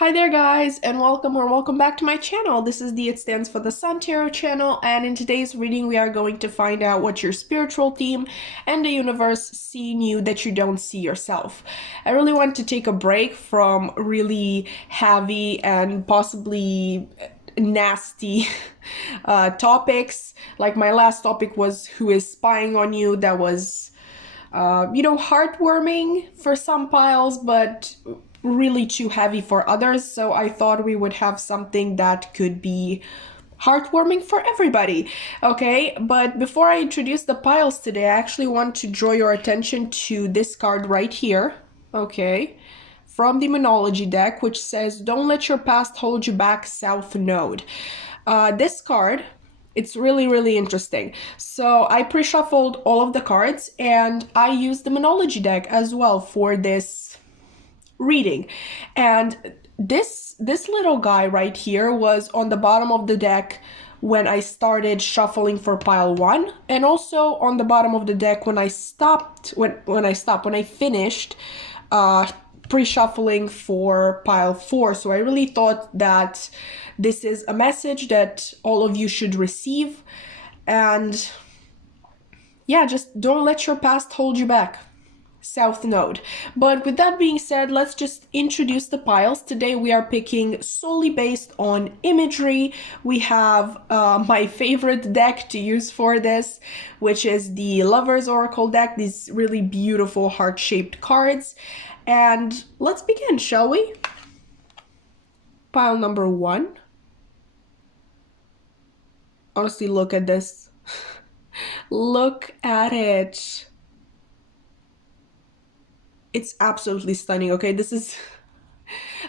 Hi there guys, and welcome back to my channel. This is it stands for the Sun Tarot channel, and in today's reading we are going to find out what your spiritual theme and the universe see in you that you don't see yourself. I really want to take a break from really heavy and possibly nasty topics. Like my last topic was who is spying on you. That was heartwarming for some piles, but really too heavy for others. So I thought we would have something that could be heartwarming for everybody. Okay, but before I introduce the piles today, I actually want to draw your attention to this card right here. Okay, from the Moonology deck, which says, "Don't let your past hold you back, South Node." This card, it's really interesting. So I pre-shuffled all of the cards and I used the Moonology deck as well for this reading. And this little guy right here was on the bottom of the deck when I started shuffling for pile 1, and also on the bottom of the deck when I finished pre-shuffling for pile 4. So I really thought that this is a message that all of you should receive, and yeah, just don't let your past hold you back, South Node. But with that being said, let's just introduce the piles. Today we are picking solely based on imagery. We have my favorite deck to use for this, which is the Lover's Oracle deck, these really beautiful heart-shaped cards. And let's begin, shall we? Pile number 1. Honestly, look at this. Look at it. It's absolutely stunning. Okay, this is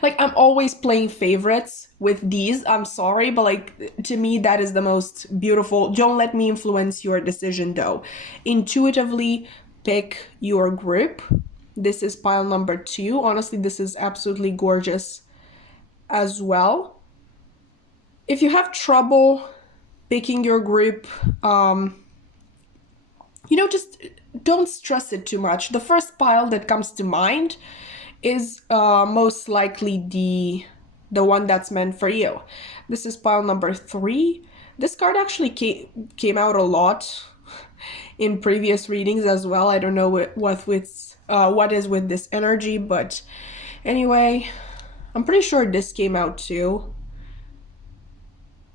like, I'm always playing favorites with these. I'm sorry, but like, to me that is the most beautiful. Don't let me influence your decision though. Intuitively pick your group. This is pile number 2. Honestly, this is absolutely gorgeous as well. If you have trouble picking your group, just don't stress it too much. The first pile that comes to mind is most likely the one that's meant for you. This is pile number 3. This card actually came out a lot in previous readings as well. I don't know what is with this energy, but anyway, I'm pretty sure this came out too.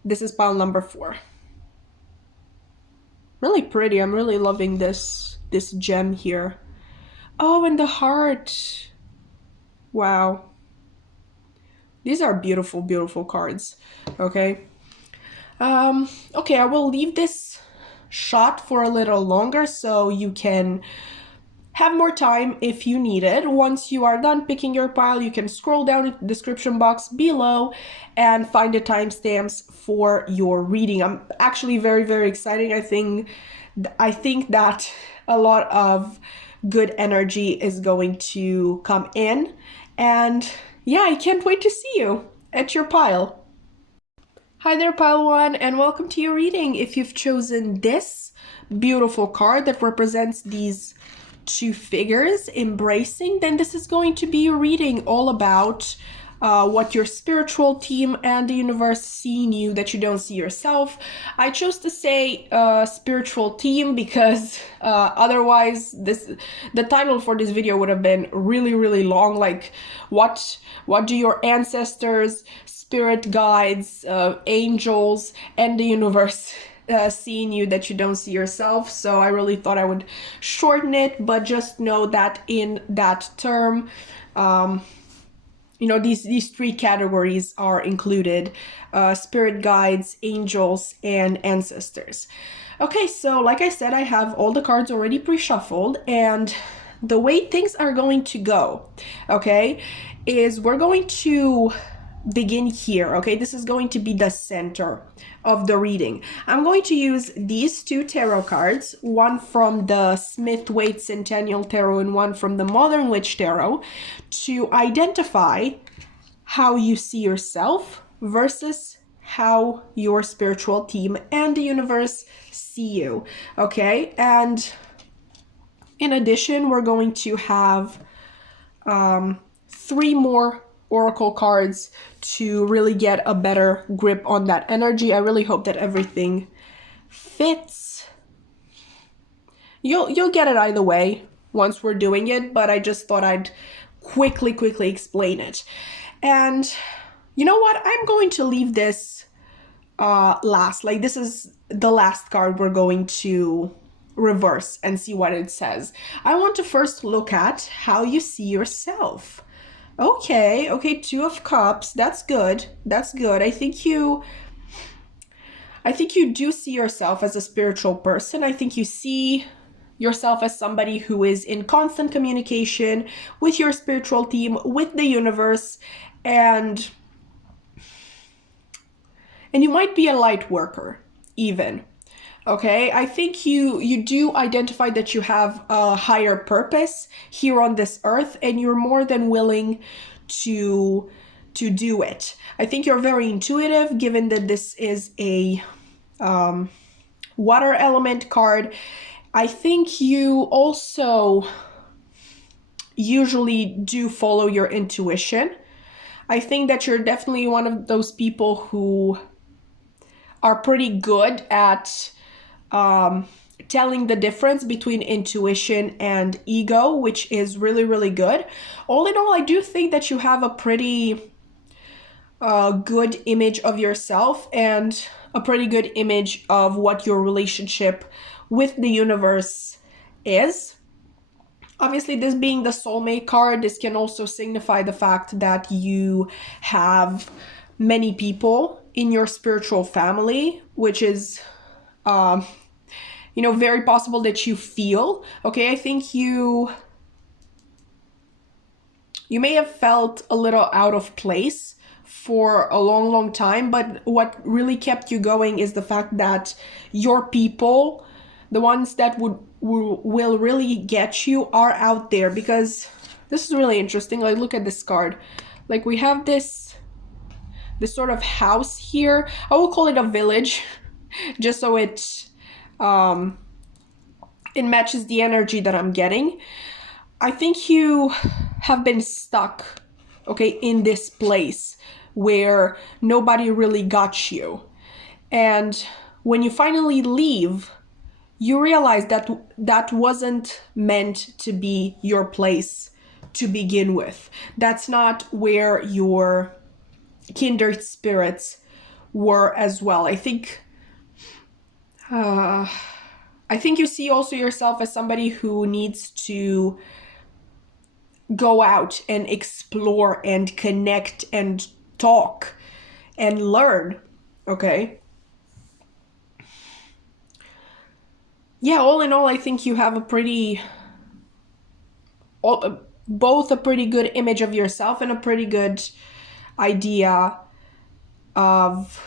This is pile number 4. Really pretty. I'm really loving this gem here. Oh, and the heart. Wow. These are beautiful cards. Okay. Okay, I will leave this shot for a little longer so you can have more time if you need it. Once you are done picking your pile, you can scroll down in the description box below and find the timestamps for your reading. I'm actually very excited. I think that a lot of good energy is going to come in, and yeah, I can't wait to see you at your pile. Hi there, pile 1, and welcome to your reading. If you've chosen this beautiful card that represents these 2 figures embracing, then this is going to be your reading all about what your spiritual team and the universe see in you that you don't see yourself. I chose to say spiritual team because otherwise the title for this video would have been really long, like what do your ancestors, spirit guides, angels, and the universe seeing you that you don't see yourself. So I really thought I would shorten it, but just know that in that term, these 3 categories are included: spirit guides, angels, and ancestors. Okay, so like I said, I have all the cards already pre-shuffled, and the way things are going to go, okay, is we're going to begin here. Okay, this is going to be the center of the reading. I'm going to use these 2 tarot cards, one from the Smith-Waite Centennial Tarot and one from the Modern Witch Tarot, to identify how you see yourself versus how your spiritual team and the universe see you. Okay, and in addition, we're going to have 3 more oracle cards to really get a better grip on that energy. I really hope that everything fits. You'll get it either way once we're doing it, but I just thought I'd quickly explain it. And you know what? I'm going to leave this last. Like, this is the last card we're going to reverse and see what it says. I want to first look at how you see yourself. Okay, Two of Cups. That's good. I think you do see yourself as a spiritual person. I think you see yourself as somebody who is in constant communication with your spiritual team, with the universe, and you might be a light worker even. Okay, I think you do identify that you have a higher purpose here on this earth, and you're more than willing to do it. I think you're very intuitive, given that this is a water element card. I think you also usually do follow your intuition. I think that you're definitely one of those people who are pretty good at telling the difference between intuition and ego, which is really good. All in all, I do think that you have a pretty good image of yourself and a pretty good image of what your relationship with the universe is. Obviously, this being the soulmate card, this can also signify the fact that you have many people in your spiritual family, which is very possible that you feel. Okay, I think you may have felt a little out of place for a long time, but what really kept you going is the fact that your people, the ones that will really get you, are out there. Because this is really interesting. Like, look at this card. Like, we have this sort of house here. I will call it a village just so it matches the energy that I'm getting. I think you have been stuck, okay, in this place where nobody really got you. And when you finally leave, you realize that that wasn't meant to be your place to begin with. That's not where your kindred spirits were as well. I think you see also yourself as somebody who needs to go out and explore and connect and talk and learn, okay? Yeah, all in all, I think you have both a pretty good image of yourself and a pretty good idea of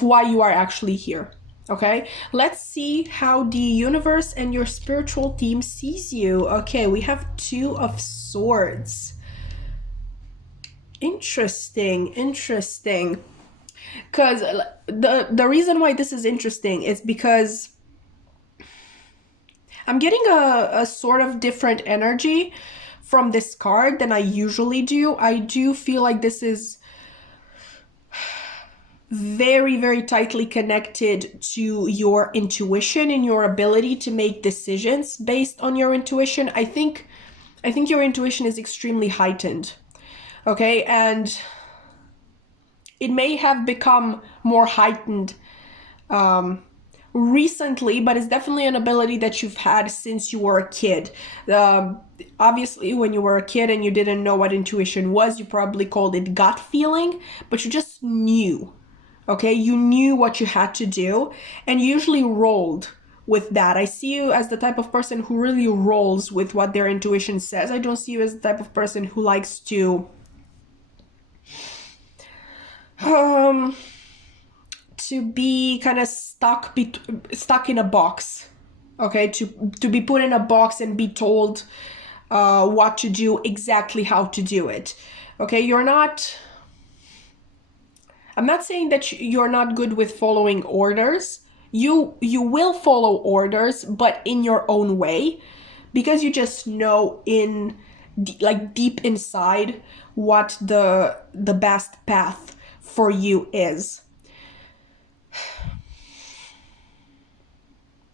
why you are actually here. Okay, let's see how the universe and your spiritual team sees you. Okay, we have Two of Swords. Interesting. Because the reason why this is interesting is because I'm getting a sort of different energy from this card than I usually do. I do feel like this is very tightly connected to your intuition and your ability to make decisions based on your intuition. I think your intuition is extremely heightened. Okay, and it may have become more heightened recently, but it's definitely an ability that you've had since you were a kid. Obviously, when you were a kid and you didn't know what intuition was, you probably called it gut feeling, but you just knew. Okay, you knew what you had to do, and you usually rolled with that. I see you as the type of person who really rolls with what their intuition says. I don't see you as the type of person who likes to be kind of stuck in a box. Okay, to be put in a box and be told what to do, exactly how to do it. Okay, I'm not saying that you're not good with following orders. You will follow orders, but in your own way. because you just know in like deep inside what the best path for you is.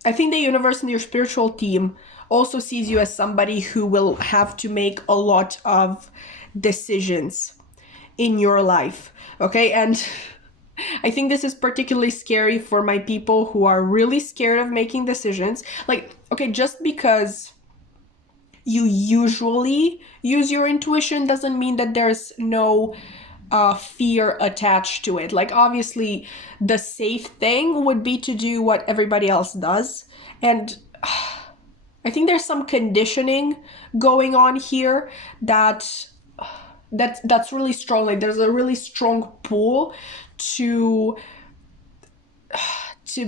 I think the universe and your spiritual team also sees you as somebody who will have to make a lot of decisions in your life. Okay, and I think this is particularly scary for my people who are really scared of making decisions. Like, okay, just because you usually use your intuition doesn't mean that there's no fear attached to it. Like, obviously, the safe thing would be to do what everybody else does. And I think there's some conditioning going on here that's really strong. Like, there's a really strong pull to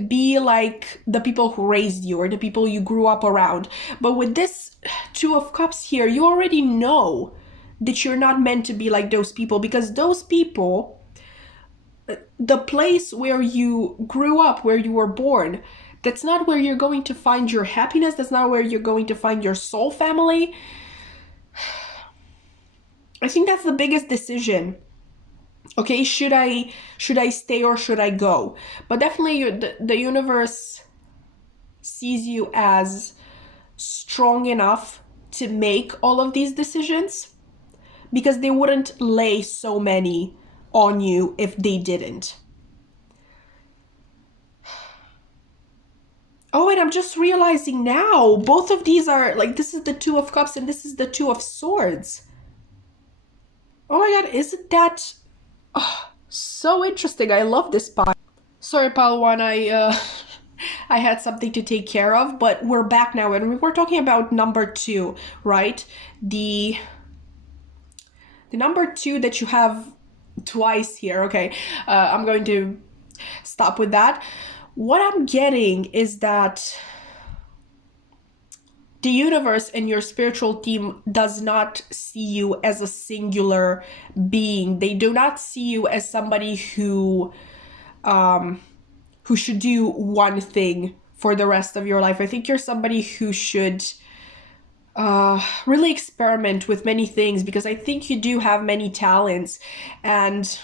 be like the people who raised you or the people you grew up around. But with this Two of Cups here, you already know that you're not meant to be like those people, because those people, the place where you grew up, where you were born, that's not where you're going to find your happiness. That's not where you're going to find your soul family. I think that's the biggest decision. Okay, should I stay or should I go? But definitely the universe sees you as strong enough to make all of these decisions, because they wouldn't lay so many on you if they didn't. Oh, and I'm just realizing now, both of these are, like, this is the Two of Cups and this is the Two of Swords. Oh my god, isn't that so interesting? I love this pile. Sorry, Palwan, I had something to take care of, but we're back now, and we were talking about number 2, right? The number 2 that you have twice here. Okay, I'm going to stop with that. What I'm getting is that the universe and your spiritual team does not see you as a singular being. They do not see you as somebody who should do one thing for the rest of your life. I think you're somebody who should really experiment with many things, because I think you do have many talents, and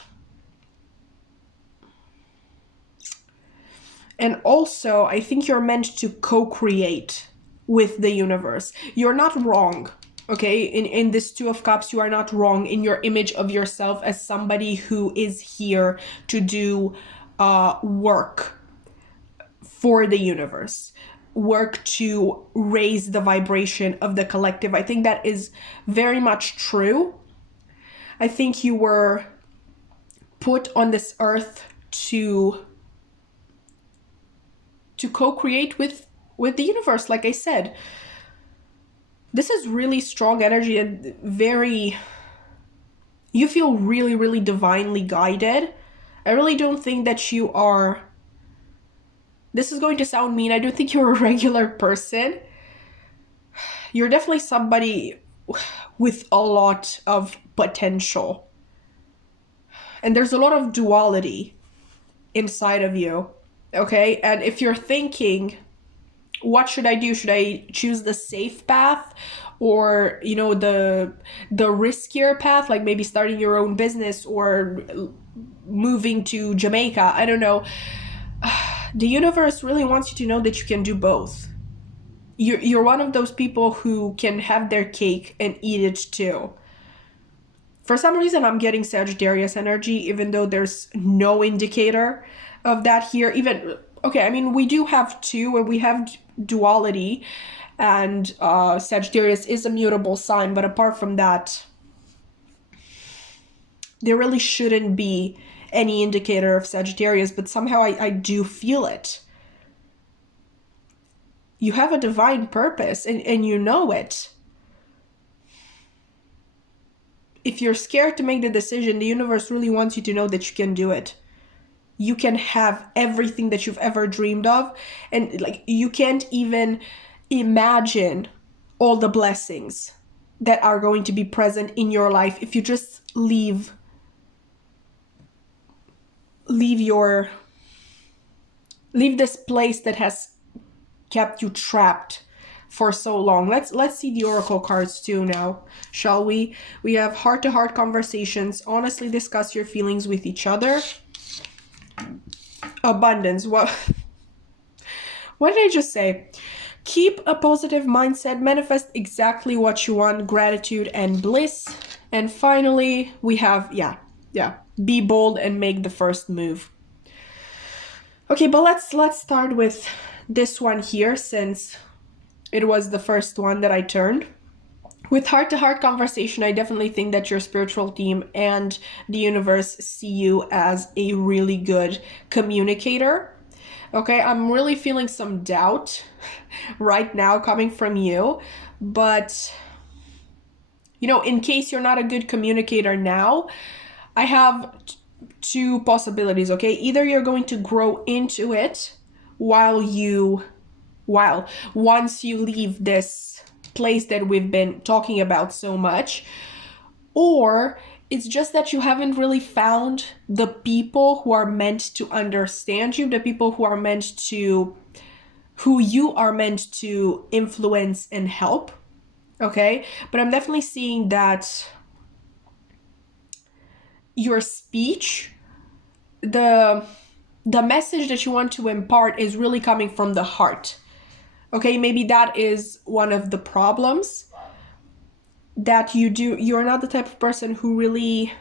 also I think you're meant to co-create with the universe. You're not wrong. Okay, in this Two of Cups, you are not wrong in your image of yourself as somebody who is here to do work for the universe, work to raise the vibration of the collective. I think that is very much true. I think you were put on this earth to co-create with the universe. Like I said, this is really strong energy and very, you feel really, really divinely guided. I really don't think that you are, this is going to sound mean, I don't think you're a regular person. You're definitely somebody with a lot of potential. And there's a lot of duality inside of you. Okay? And if you're thinking, what should I do? Should I choose the safe path, or, you know, the riskier path, like maybe starting your own business or moving to Jamaica? I don't know. The universe really wants you to know that you can do both. You're one of those people who can have their cake and eat it too. For some reason, I'm getting Sagittarius energy, even though there's no indicator of that here. Even, okay, I mean, we do have two, and we have duality, and Sagittarius is a mutable sign, but apart from that, there really shouldn't be any indicator of Sagittarius, but somehow I do feel it. You have a divine purpose, and you know it. If you're scared to make the decision, the universe really wants you to know that you can do it. You can have everything that you've ever dreamed of, and like, you can't even imagine all the blessings that are going to be present in your life if you just leave this place that has kept you trapped for so long. Let's see the oracle cards too now, shall we? We have heart-to-heart conversations, honestly discuss your feelings with each other. Abundance. What did I just say? Keep a positive mindset, manifest exactly what you want, gratitude and bliss. And finally, we have, be bold and make the first move. Okay, but let's start with this one here, since it was the first one that I turned. With heart-to-heart conversation, I definitely think that your spiritual team and the universe see you as a really good communicator. Okay, I'm really feeling some doubt right now coming from you, but in case you're not a good communicator now, I have two possibilities, okay? Either you're going to grow into it once you leave this place that we've been talking about so much, or it's just that you haven't really found the people who are meant to understand you, the people who you are meant to influence and help, okay? But I'm definitely seeing that your speech, the message that you want to impart is really coming from the heart. Okay, maybe that is one of the problems that you're not the type of person who really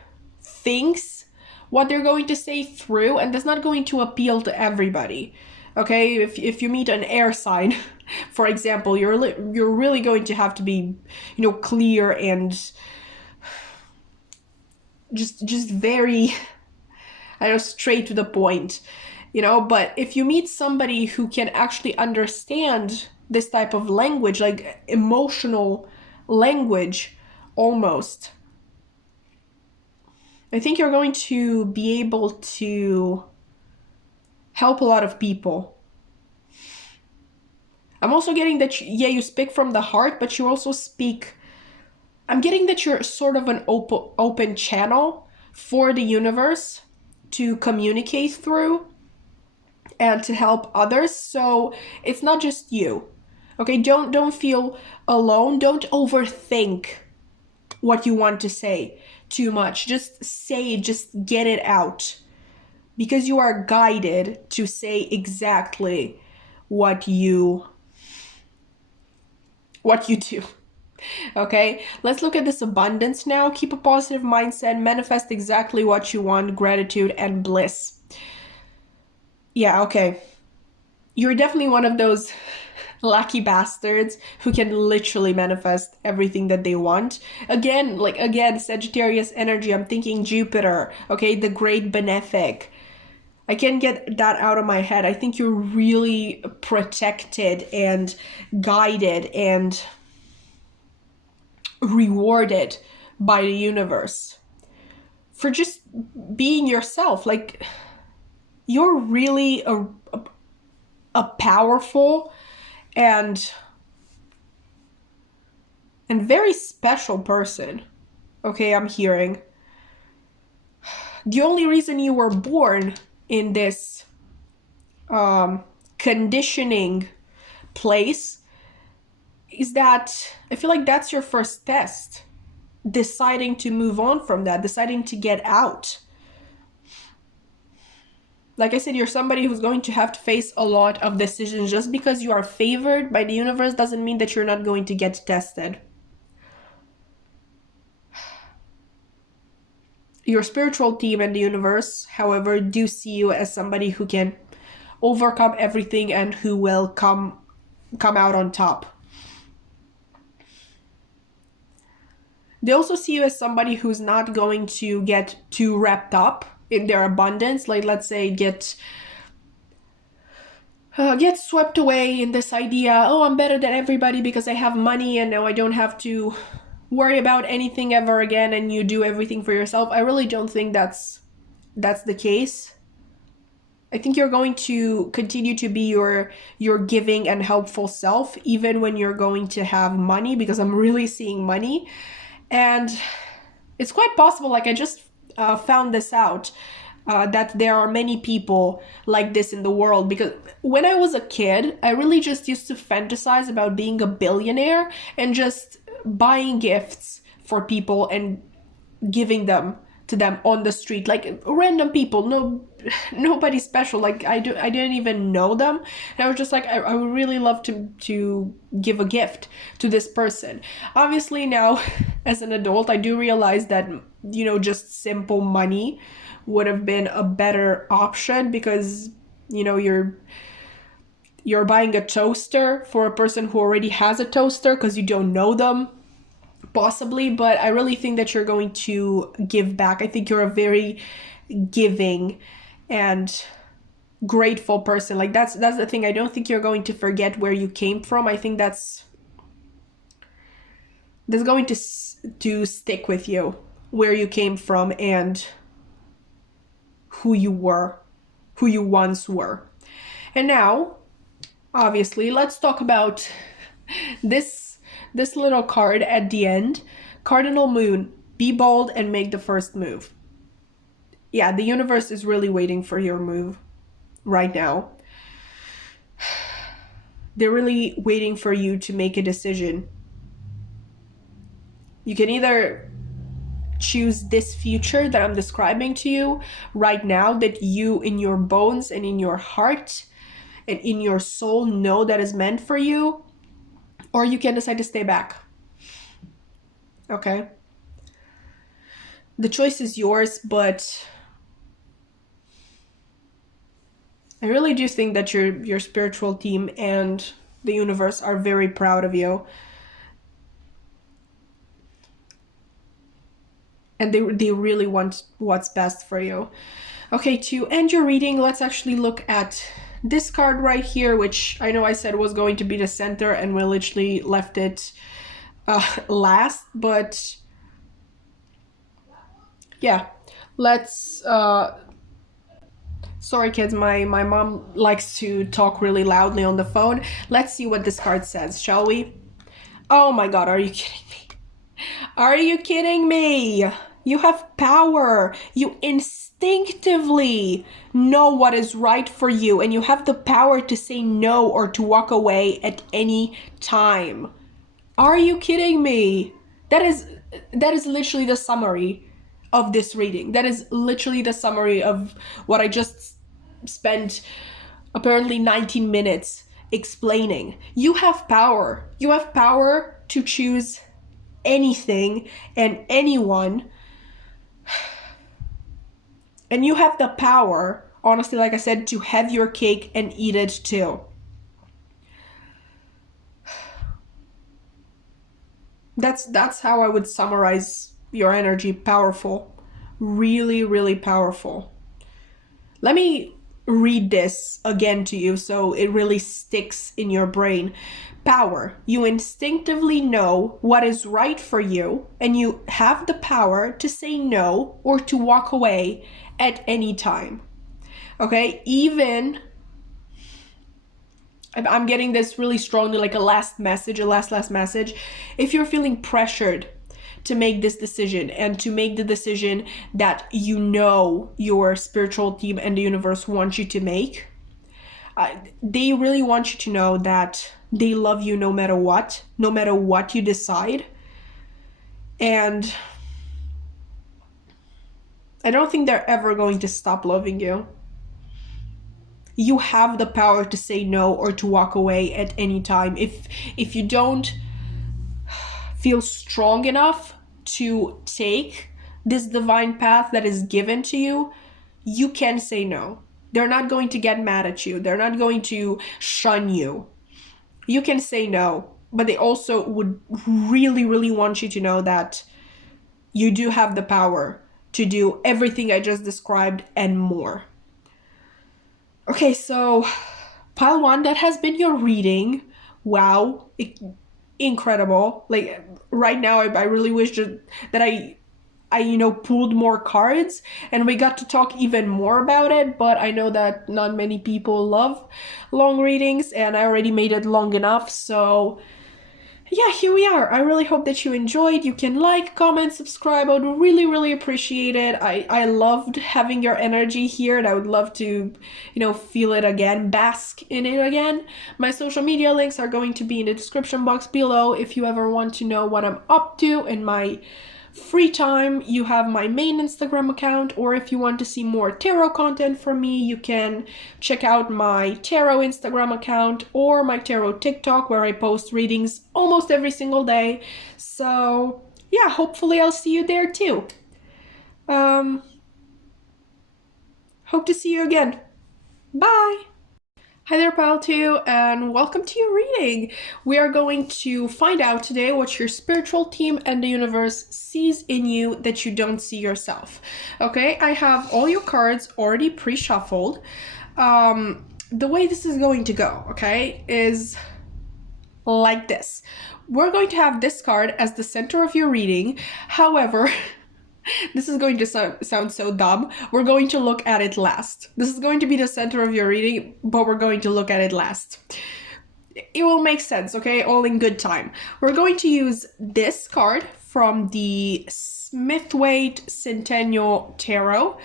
thinks what they're going to say through, and that's not going to appeal to everybody. Okay, if you meet an air sign, for example, you're really going to have to be, clear and just very, straight to the point, but if you meet somebody who can actually understand this type of language, like emotional language almost, I think you're going to be able to help a lot of people. I'm also getting that, you speak from the heart, but you also speak, I'm getting that you're sort of an open channel for the universe to communicate through and to help others. So it's not just you. Okay, don't feel alone. Don't overthink what you want to say too much. Just say it, just get it out. Because you are guided to say exactly what you do. Okay, let's look at this abundance now. Keep a positive mindset, manifest exactly what you want, gratitude and bliss. Yeah, okay. You're definitely one of those lucky bastards who can literally manifest everything that they want. Again, Sagittarius energy, I'm thinking Jupiter, okay, the great benefic. I can't get that out of my head. I think you're really protected and guided and rewarded by the universe for just being yourself. Like, you're really a powerful and very special person. Okay, I'm hearing. The only reason you were born in this conditioning place is that I feel like that's your first test. Deciding to move on from that, deciding to get out. Like I said, you're somebody who's going to have to face a lot of decisions. Just because you are favored by the universe doesn't mean that you're not going to get tested. Your spiritual team and the universe, however, do see you as somebody who can overcome everything and who will come out on top. They also see you as somebody who's not going to get too wrapped up in their abundance. Like, let's say, get swept away in this idea, oh, I'm better than everybody because I have money and now I don't have to worry about anything ever again, and you do everything for yourself. I really don't think that's the case. I think you're going to continue to be your giving and helpful self, even when you're going to have money, because I'm really seeing money. And it's quite possible, like I just found this out, that there are many people like this in the world. Because when I was a kid, I really just used to fantasize about being a billionaire and just buying gifts for people and giving them to them on the street, like random people, nobody special, like I didn't even know them, and I was just like, I would really love to give a gift to this person. Obviously now as an adult, I do realize that, just simple money would have been a better option, because you're buying a toaster for a person who already has a toaster because you don't know them, possibly. But I really think that you're going to give back. I think you're a very giving and grateful person. Like that's the thing. I don't think you're going to forget where you came from. I think that's going to stick with you, where you came from and who you once were. And now, obviously, let's talk about this little card at the end. Cardinal Moon, be bold and make the first move. Yeah, the universe is really waiting for your move right now. They're really waiting for you to make a decision. You can either choose this future that I'm describing to you right now, that you in your bones and in your heart and in your soul know that is meant for you, or you can decide to stay back. Okay? The choice is yours, but I really do think that your spiritual team and the universe are very proud of you. And they really want what's best for you. Okay, to end your reading, let's actually look at this card right here, which I know I said was going to be the center, and we literally left it last. But yeah, let's... Sorry, kids, my mom likes to talk really loudly on the phone. Let's see what this card says, shall we? Oh my god, are you kidding me? Are you kidding me? You have power. You instinctively know what is right for you, and you have the power to say no or to walk away at any time. Are you kidding me? That is literally the summary of this reading. That is literally the summary of what I just spent apparently 19 minutes explaining. You have power. You have power to choose anything and anyone, and you have the power, honestly, like I said, to have your cake and eat it too. That's how I would summarize your energy. Powerful. Really, really powerful. Let me read this again to you so it really sticks in your brain. Power. You instinctively know what is right for you, and you have the power to say no or to walk away at any time. Okay? Even, I'm getting this really strongly, like a last message. If you're feeling pressured to make this decision, and to make the decision that your spiritual team and the universe want you to make, they really want you to know that they love you no matter what you decide. And I don't think they're ever going to stop loving you. You have the power to say no or to walk away at any time. If you don't feel strong enough to take this divine path that is given to you, you can say no. They're not going to get mad at you. They're not going to shun you. You can say no, but they also would really, really want you to know that you do have the power to do everything I just described and more. Okay, so pile 1, that has been your reading. Wow, incredible. Like right now, I really wish that I pulled more cards and we got to talk even more about it, but I know that not many people love long readings, and I already made it long enough. So yeah, here we are. I really hope that you enjoyed. You can like, comment, subscribe. I would really, really appreciate it. I loved having your energy here, and I would love to, feel it again, bask in it again. My social media links are going to be in the description box below if you ever want to know what I'm up to in my free time. You have my main Instagram account, or if you want to see more tarot content from me, you can check out my tarot Instagram account or my tarot TikTok, where I post readings almost every single day. So yeah, hopefully I'll see you there too. Hope to see you again. Bye. Hi there, pal 2, and welcome to your reading. We are going to find out today what your spiritual team and the universe sees in you that you don't see yourself. Okay, I have all your cards already pre-shuffled. The way this is going to go, okay, is like this. We're going to have this card as the center of your reading. However, this is going to sound so dumb. We're going to look at it last. This is going to be the center of your reading, but we're going to look at it last. It will make sense, okay? All in good time. We're going to use this card from the Smith-Waite Centennial Tarot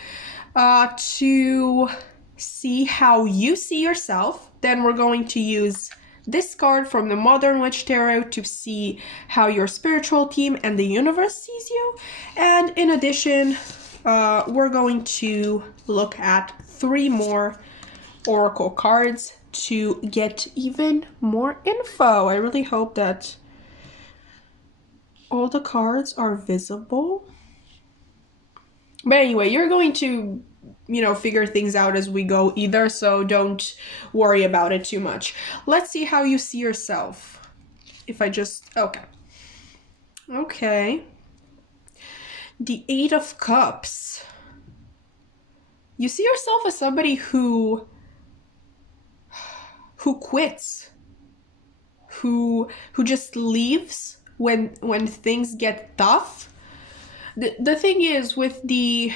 to see how you see yourself. Then we're going to use this card from the Modern Witch Tarot to see how your spiritual team and the universe sees you. And in addition, we're going to look at 3 more oracle cards to get even more info. I really hope that all the cards are visible. But anyway, you're going to figure things out as we go either, so don't worry about it too much. Let's see how you see yourself. If I just, okay. The 8 of Cups. You see yourself as somebody who quits, who just leaves when things get tough. The thing is, with the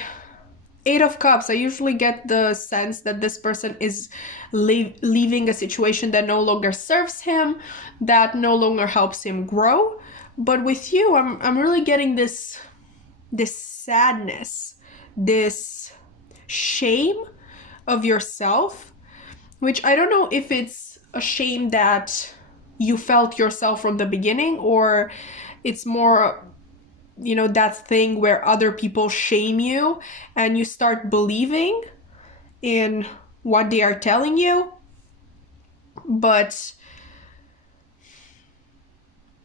8 of Cups, I usually get the sense that this person is leaving a situation that no longer serves him, that no longer helps him grow. But with you, I'm really getting this sadness, this shame of yourself, which I don't know if it's a shame that you felt yourself from the beginning, or it's more that thing where other people shame you and you start believing in what they are telling you. But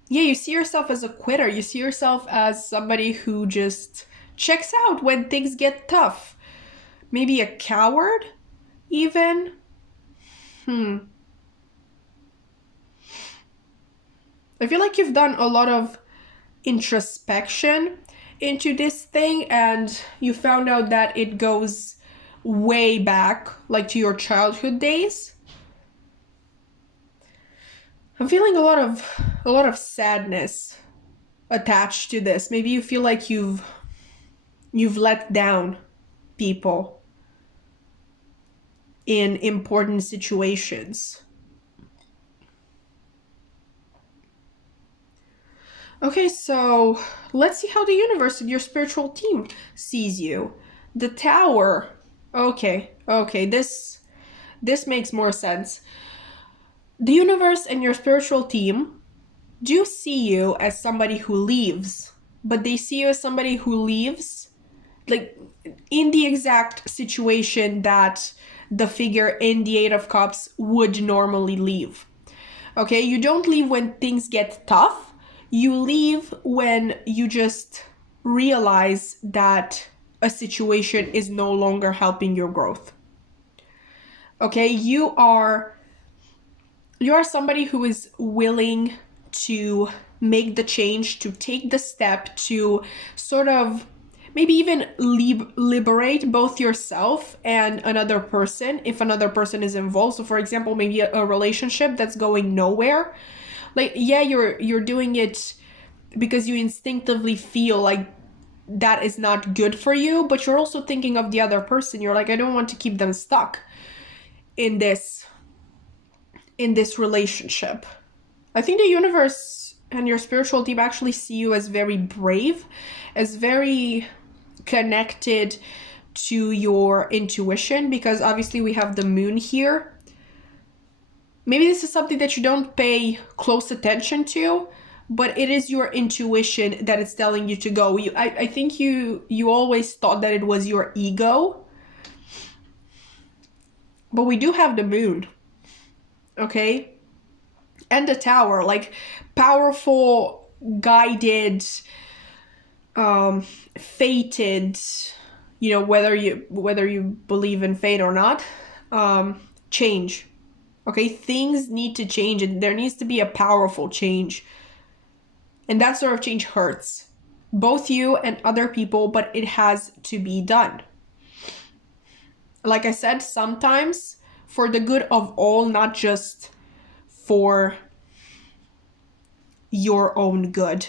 yeah, you see yourself as a quitter. You see yourself as somebody who just checks out when things get tough. Maybe a coward, even. I feel like you've done a lot of introspection into this thing, and you found out that it goes way back, like to your childhood days. I'm feeling a lot of sadness attached to this. Maybe you feel like you've let down people in important situations. Okay, so let's see how the universe and your spiritual team sees you. The Tower. Okay, this makes more sense. The universe and your spiritual team do see you as somebody who leaves, but they see you as somebody who leaves like in the exact situation that the figure in the 8 of Cups would normally leave. Okay, you don't leave when things get tough. You leave when you just realize that a situation is no longer helping your growth. Okay, you are somebody who is willing to make the change, to take the step, to sort of maybe even liberate both yourself and another person if another person is involved. So for example, maybe a relationship that's going nowhere. Like, yeah, you're doing it because you instinctively feel like that is not good for you, but you're also thinking of the other person. You're like, I don't want to keep them stuck in this relationship. I think the universe and your spiritual team actually see you as very brave, as very connected to your intuition, because obviously we have the moon here. Maybe this is something that you don't pay close attention to, but it is your intuition that it's telling you to go. I think you always thought that it was your ego, but we do have the moon, okay? And the tower, like powerful, guided, fated, you know, whether you believe in fate or not, change. Okay, things need to change, and there needs to be a powerful change. And that sort of change hurts both you and other people, but it has to be done. Like I said, sometimes for the good of all, not just for your own good.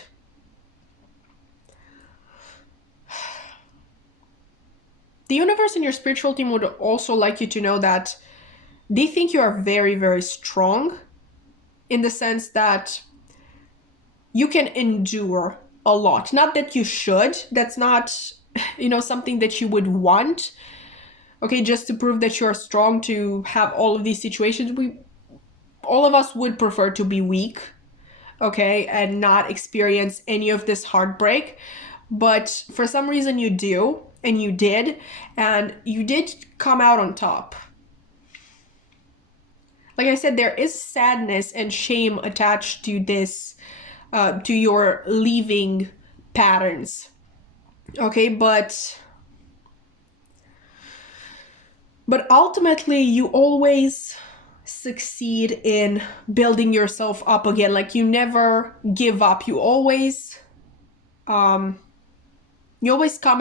The universe and your spiritual team would also like you to know that they think you are very, very strong, in the sense that you can endure a lot. Not that you should. That's not, you know, something that you would want. Okay, just to prove that you are strong to have all of these situations. All of us would prefer to be weak, okay, and not experience any of this heartbreak. But for some reason you do, and you did come out on top. Like I said, there is sadness and shame attached to this, to your leaving patterns. Okay, but ultimately you always succeed in building yourself up again. Like, you never give up. You always come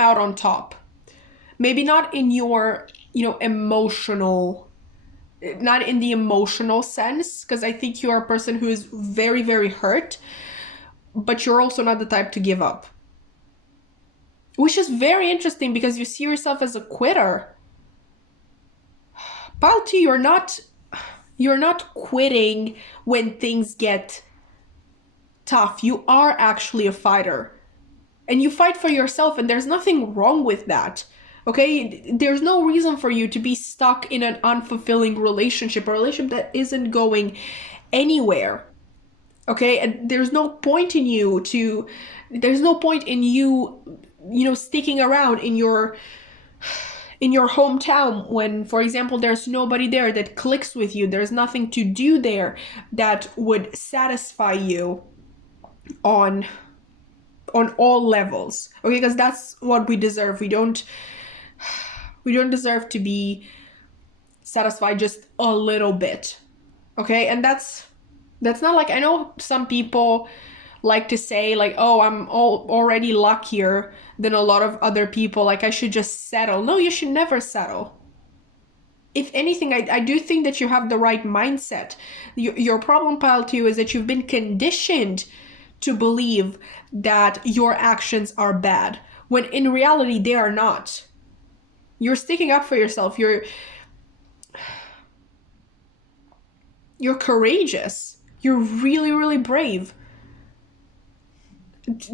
out on top. Maybe not in your, emotional, not in the emotional sense, because I think you're a person who is very, very hurt, but you're also not the type to give up. Which is very interesting, because you see yourself as a quitter. Pile 2, you're not quitting when things get tough. You are actually a fighter. And you fight for yourself, and there's nothing wrong with that. Okay? There's no reason for you to be stuck in an unfulfilling relationship, a relationship that isn't going anywhere. Okay? And there's no point in you sticking around in your hometown when, for example, there's nobody there that clicks with you. There's nothing to do there that would satisfy you on all levels. Okay, because that's what we deserve. We don't deserve to be satisfied just a little bit. Okay, and that's not like, I know some people like to say, like, oh, I'm already luckier than a lot of other people, like I should just settle. No, you should never settle. If anything, I do think that you have the right mindset. Your problem, Pile 2, is that you've been conditioned to believe that your actions are bad, when in reality they are not. You're sticking up for yourself. You're courageous. You're really, really brave.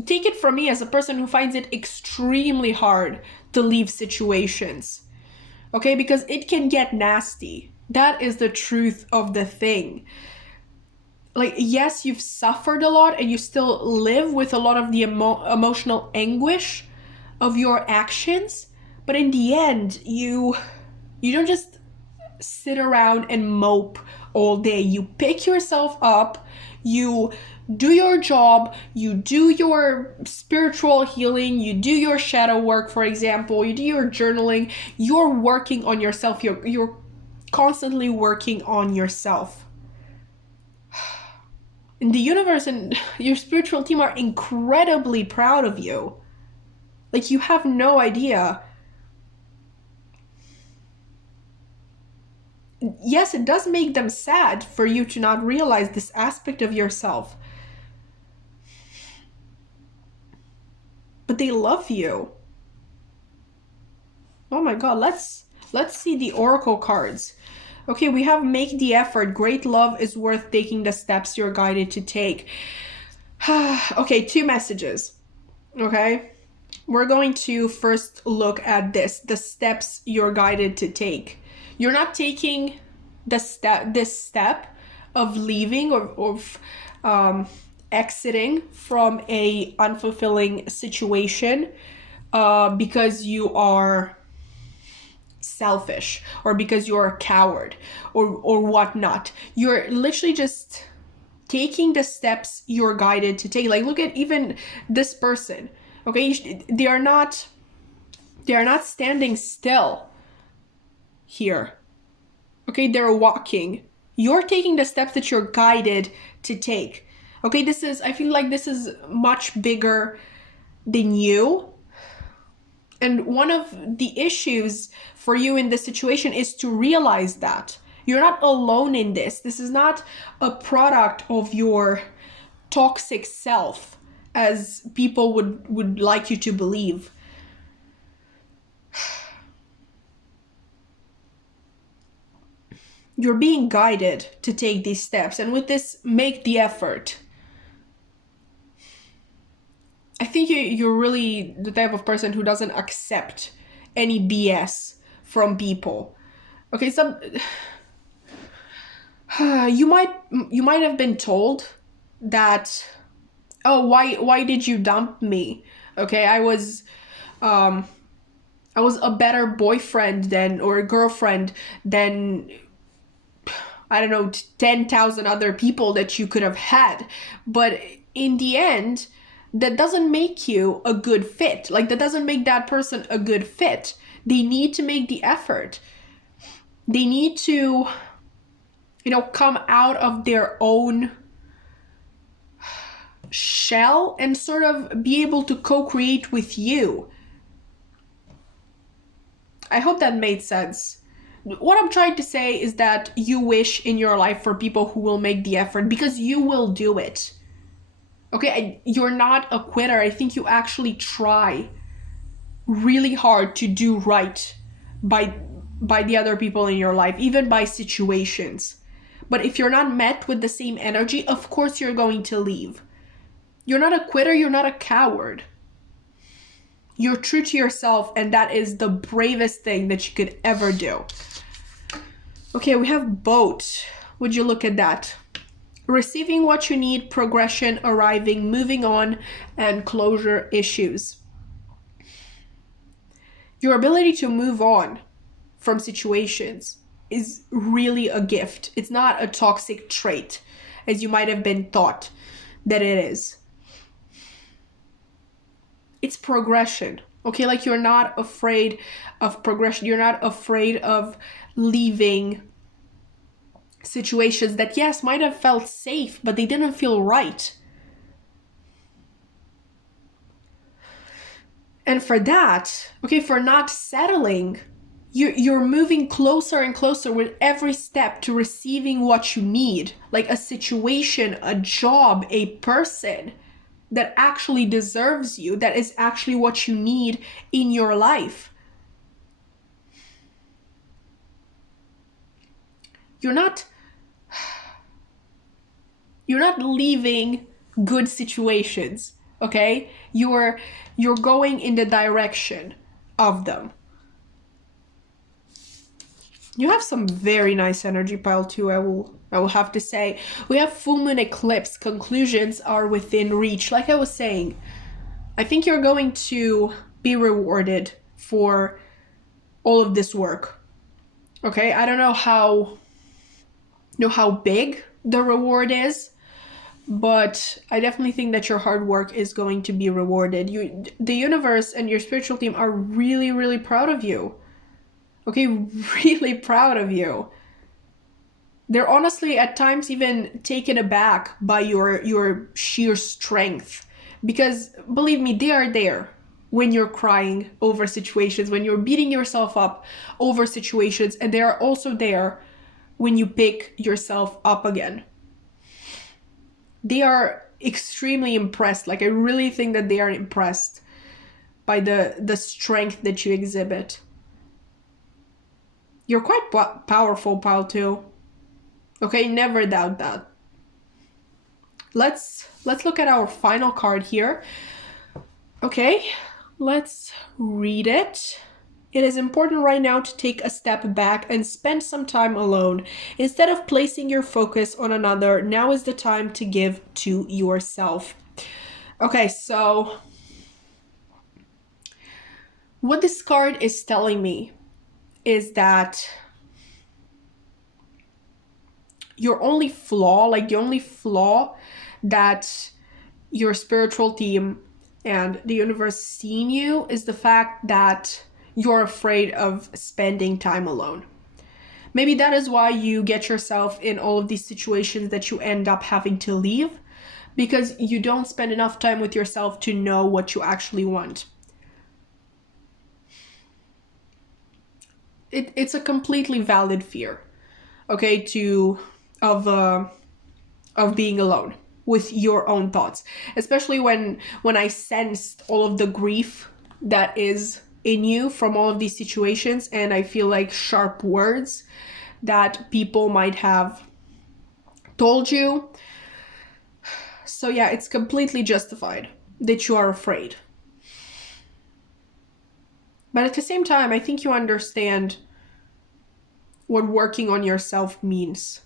Take it from me, as a person who finds it extremely hard to leave situations. Okay, because it can get nasty. That is the truth of the thing. Like, yes, you've suffered a lot, and you still live with a lot of the emotional anguish of your actions, but in the end, you don't just sit around and mope all day. You pick yourself up, you do your job, you do your spiritual healing, you do your shadow work, for example, you do your journaling. You're working on yourself. You're constantly working on yourself. And the universe and your spiritual team are incredibly proud of you. Like, you have no idea. Yes, it does make them sad for you to not realize this aspect of yourself. But they love you. Oh my god, let's see the oracle cards. Okay, we have make the effort. Great love is worth taking the steps you're guided to take. Okay, two messages. Okay, we're going to first look at the steps you're guided to take. You're not taking this step of leaving or of exiting from a unfulfilling situation because you are selfish or because you're a coward or whatnot. You're literally just taking the steps you're guided to take. Like, look at even this person. Okay, they are not standing still here. Okay, they're walking. You're taking the steps that you're guided to take. Okay, I feel like this is much bigger than you. And one of the issues for you in this situation is to realize that you're not alone in this. This is not a product of your toxic self, as people would like you to believe. You're being guided to take these steps, and with this, make the effort. I think you're really the type of person who doesn't accept any BS from people. Okay, you might have been told that, oh, why did you dump me? Okay, I was a better boyfriend than, or girlfriend than, I don't know, 10,000 other people that you could have had. But in the end, that doesn't make you a good fit. Like, that doesn't make that person a good fit. They need to make the effort. They need to, come out of their own shell and sort of be able to co-create with you. I hope that made sense. What I'm trying to say is that you wish in your life for people who will make the effort, because you will do it. Okay, you're not a quitter. I think you actually try really hard to do right by the other people in your life, even by situations. But if you're not met with the same energy, of course you're going to leave. You're not a quitter, you're not a coward. You're true to yourself, and that is the bravest thing that you could ever do. Okay, we have boat. Would you look at that? Receiving what you need, progression, arriving, moving on, and closure issues. Your ability to move on from situations is really a gift. It's not a toxic trait, as you might have been taught that it is. It's progression. Okay, like, you're not afraid of progression. You're not afraid of leaving situations that, yes, might have felt safe, but they didn't feel right. And for that, okay, for not settling, you're moving closer and closer with every step to receiving what you need, like a situation, a job, a person that actually deserves you, that is actually what you need in your life. You're not leaving good situations, okay? You're going in the direction of them. You have some very nice energy, pile 2, I will have to say. We have full moon eclipse. Conclusions are within reach. Like I was saying, I think you're going to be rewarded for all of this work. Okay? I don't know how big the reward is, but I definitely think that your hard work is going to be rewarded. The universe and your spiritual team are really, really proud of you. Okay, really proud of you. They're honestly at times even taken aback by your sheer strength. Because believe me, they are there when you're crying over situations, when you're beating yourself up over situations, and they are also there when you pick yourself up again. They are extremely impressed. Like, I really think that they are impressed by the strength that you exhibit. You're quite powerful, pile 2. Okay, never doubt that. let's look at our final card here. Okay, let's read it. It is important right now to take a step back and spend some time alone. Instead of placing your focus on another, now is the time to give to yourself. Okay, so what this card is telling me is that your only flaw, like the only flaw that your spiritual team and the universe see in you, is the fact that you're afraid of spending time alone. Maybe that is why you get yourself in all of these situations that you end up having to leave, because you don't spend enough time with yourself to know what you actually want. It's a completely valid fear, okay, of being alone with your own thoughts, especially when I sensed all of the grief that is in you from all of these situations, and I feel like sharp words that people might have told you. So yeah, it's completely justified that you are afraid. But at the same time, I think you understand what working on yourself means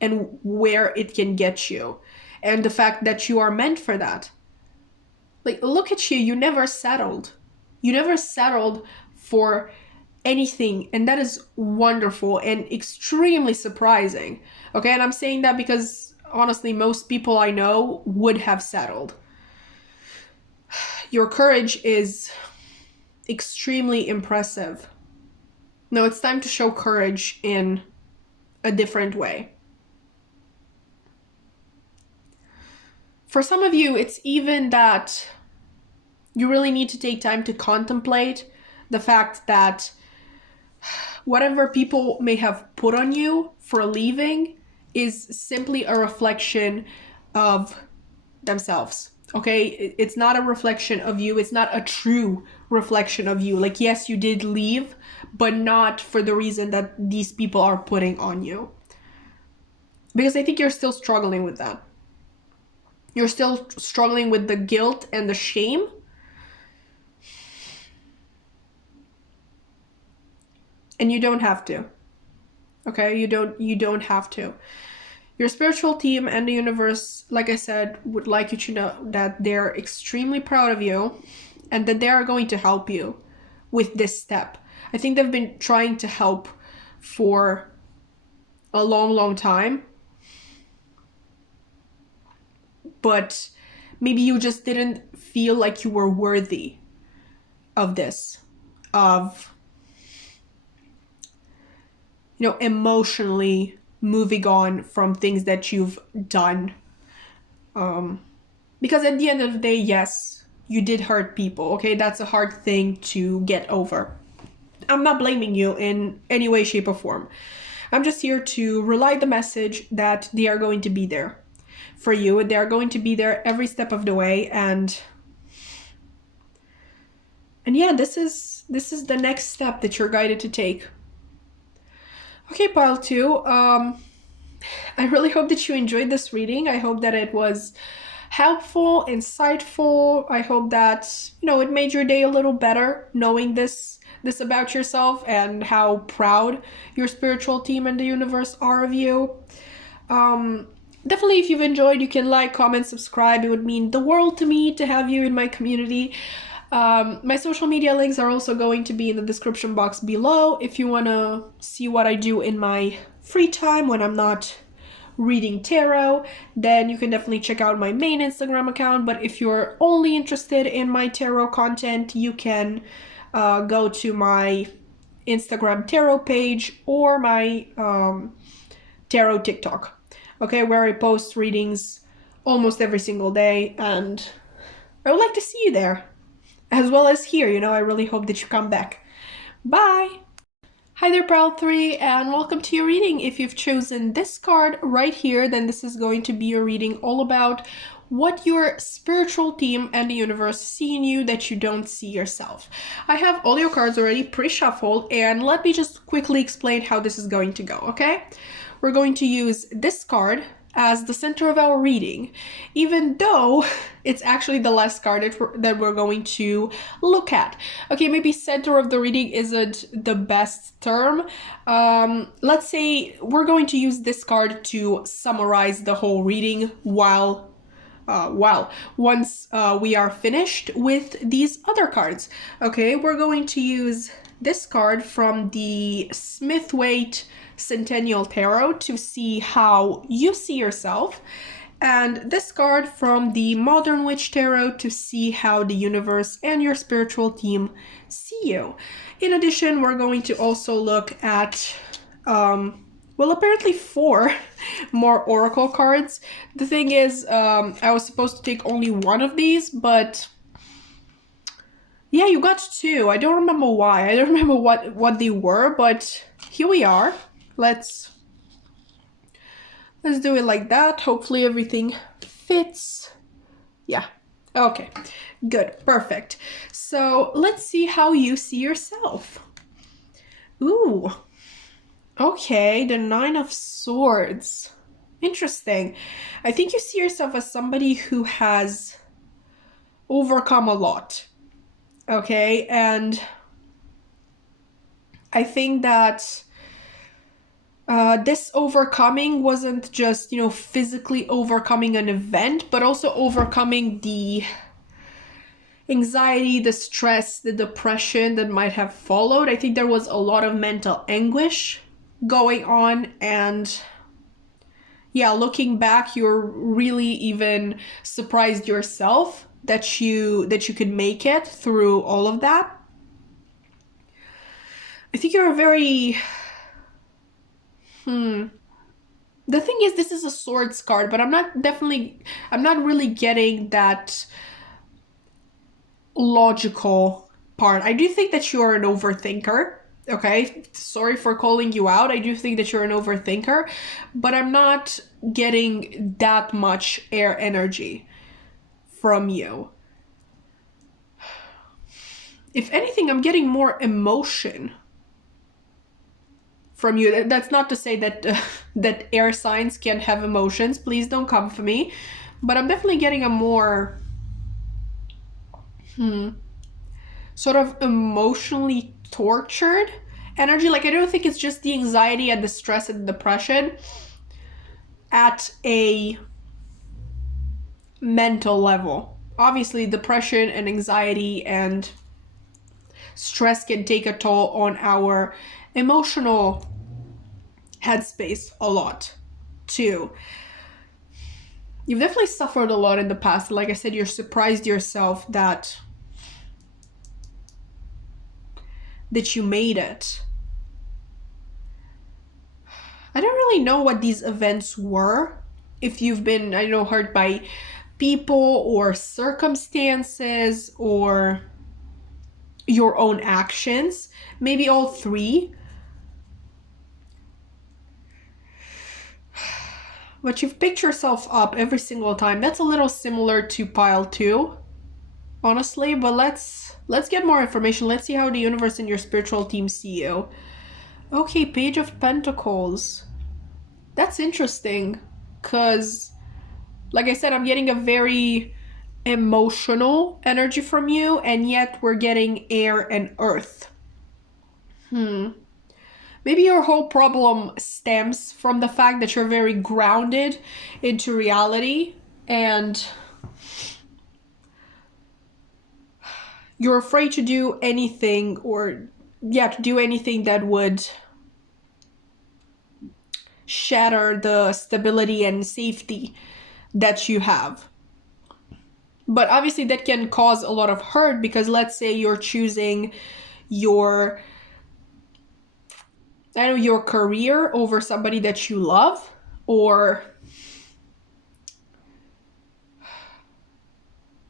and where it can get you, and the fact that you are meant for that. Like, look at you, you never settled. You never settled for anything, and that is wonderful and extremely surprising. Okay, and I'm saying that because honestly, most people I know would have settled. Your courage is extremely impressive. No, it's time to show courage in a different way. For some of you, it's even that you really need to take time to contemplate the fact that whatever people may have put on you for leaving is simply a reflection of themselves. Okay, it's not a reflection of you. It's not a true reflection of you. Like, yes, you did leave, but not for the reason that these people are putting on you. Because I think you're still struggling with that. You're still struggling with the guilt and the shame. And you don't have to. Okay, you don't have to. Your spiritual team and the universe, like I said, would like you to know that they're extremely proud of you and that they are going to help you with this step. I think they've been trying to help for a long, long time. But maybe you just didn't feel like you were worthy of this, of, emotionally moving on from things that you've done. Because at the end of the day, yes, you did hurt people, okay? That's a hard thing to get over. I'm not blaming you in any way, shape, or form. I'm just here to relay the message that they are going to be there for you. They are going to be there every step of the way, and yeah, this is the next step that you're guided to take. Okay, pile 2. I really hope that you enjoyed this reading. I hope that it was helpful, insightful. I hope that, it made your day a little better knowing this about yourself and how proud your spiritual team and the universe are of you. Definitely, if you've enjoyed, you can like, comment, subscribe. It would mean the world to me to have you in my community. My social media links are also going to be in the description box below if you want to see what I do in my free time when I'm not reading tarot. Then you can definitely check out my main Instagram account. But if you're only interested in my tarot content, you can go to my Instagram tarot page or my tarot TikTok, okay, where I post readings almost every single day, and I would like to see you there as well as here. I really hope that you come back. Bye! Hi there, Proud 3, and welcome to your reading. If you've chosen this card right here, then this is going to be your reading all about what your spiritual team and the universe see in you that you don't see yourself. I have all your cards already pre-shuffled, and let me just quickly explain how this is going to go, okay? We're going to use this card as the center of our reading, even though it's actually the last card that we're going to look at. Okay, maybe center of the reading isn't the best term. Let's say we're going to use this card to summarize the whole reading once we are finished with these other cards. Okay, we're going to use this card from the Smith-Waite Centennial Tarot to see how you see yourself, and this card from the Modern Witch Tarot to see how the universe and your spiritual team see you. In addition, we're going to also look at well, apparently 4 more oracle cards. The thing is, I was supposed to take only one of these, but yeah, you got 2. I don't remember why. I don't remember what they were, but here we are. Let's do it like that. Hopefully everything fits. Yeah. Okay. Good. Perfect. So let's see how you see yourself. Ooh. Okay, the 9 of Swords. Interesting. I think you see yourself as somebody who has overcome a lot. Okay, and I think that this overcoming wasn't just, physically overcoming an event, but also overcoming the anxiety, the stress, the depression that might have followed. I think there was a lot of mental anguish going on, and yeah, looking back, you're really even surprised yourself that you could make it through all of that. I think you're a very the thing is, this is a Swords card, but I'm not really getting that logical part. I do think that you're an overthinker. Okay, sorry for calling you out. I do think that you're an overthinker, but I'm not getting that much air energy from you. If anything, I'm getting more emotion from you. That's not to say that that air signs can't have emotions. Please don't come for me. But I'm definitely getting a more sort of emotionally tortured energy. Like, I don't think it's just the anxiety and the stress and the depression at a mental level. Obviously, depression and anxiety and stress can take a toll on our emotional headspace a lot too. You've definitely suffered a lot in the past. Like I said, you're surprised yourself that you made it. I don't really know what these events were. If you've been, hurt by people or circumstances or your own actions. Maybe all 3. But you've picked yourself up every single time. That's a little similar to pile 2, honestly. But let's get more information. Let's see how the universe and your spiritual team see you. Okay, Page of Pentacles. That's interesting, because, like I said, I'm getting a very emotional energy from you, and yet we're getting air and earth. Maybe your whole problem stems from the fact that you're very grounded into reality, and you're afraid to do anything that would shatter the stability and safety that you have. But obviously that can cause a lot of hurt, because let's say you're choosing your career over somebody that you love, or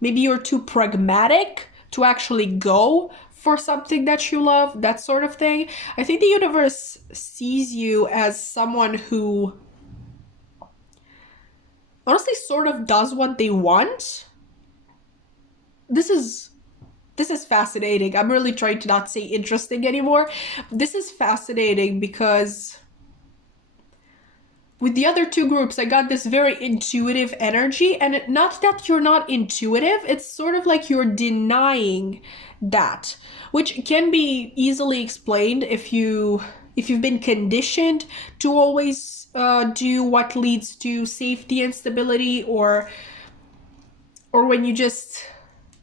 maybe you're too pragmatic to actually go for something that you love, that sort of thing. I think the universe sees you as someone who honestly sort of does what they want. This is fascinating. I'm really trying to not say interesting anymore. This is fascinating because with the other two groups, I got this very intuitive energy, and not that you're not intuitive, it's sort of like you're denying that, which can be easily explained if you've been conditioned to always do what leads to safety and stability, or when you just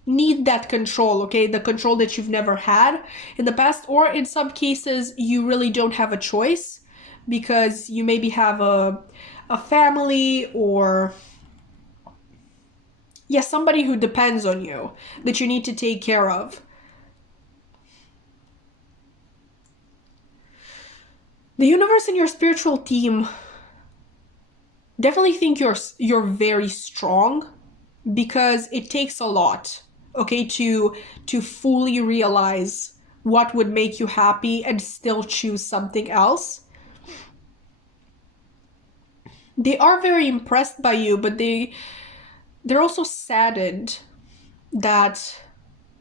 need that control, okay, the control that you've never had in the past, or in some cases you really don't have a choice because you maybe have a family, or somebody who depends on you that you need to take care of. The universe and your spiritual team definitely think you're very strong, because it takes a lot, okay, to fully realize what would make you happy and still choose something else. They are very impressed by you, but they're also saddened that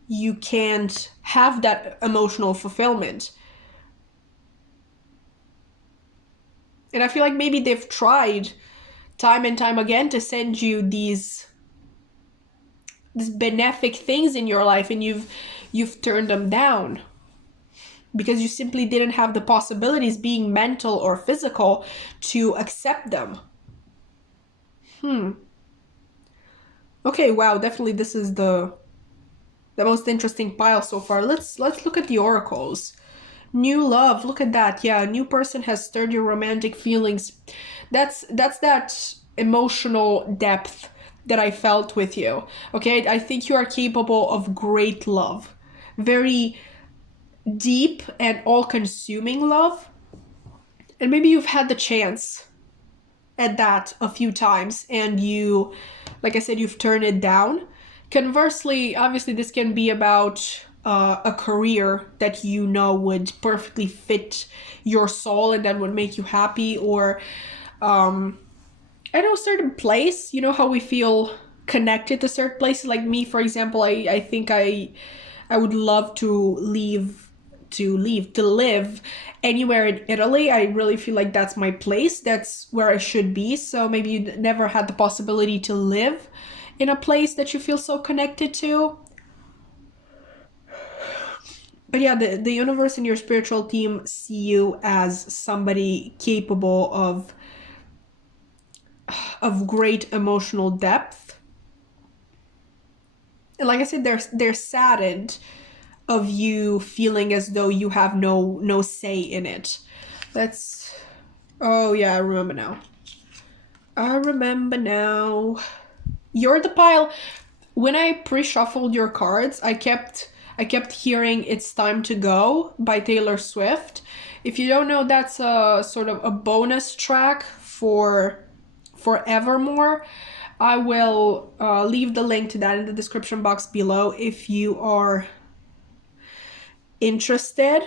you can't have that emotional fulfillment. And I feel like maybe they've tried time and time again to send you these benefic things in your life, and you've turned them down because you simply didn't have the possibilities, being mental or physical, to accept them. Okay, wow, definitely this is the most interesting pile so far. Let's look at the oracles. New love, look at that. Yeah, a new person has stirred your romantic feelings. That's that emotional depth that I felt with you. Okay, I think you are capable of great love. Very deep and all-consuming love. And maybe you've had the chance at that a few times, and you, like I said, you've turned it down. Conversely, obviously this can be about a career that you know would perfectly fit your soul and that would make you happy, or I know, a certain place. You know how we feel connected to certain places. Like me, for example, I think I would love to live anywhere in Italy. I really feel like that's my place. That's where I should be. So maybe you never had the possibility to live in a place that you feel so connected to. But yeah, the universe and your spiritual team see you as somebody capable of great emotional depth. And like I said, they're saddened of you feeling as though you have no say in it. That's Oh yeah, I remember now. You're the pile. When I pre-shuffled your cards, I kept hearing "It's Time to Go" by Taylor Swift. If you don't know, that's a sort of a bonus track for Evermore. I will leave the link to that in the description box below if you are interested.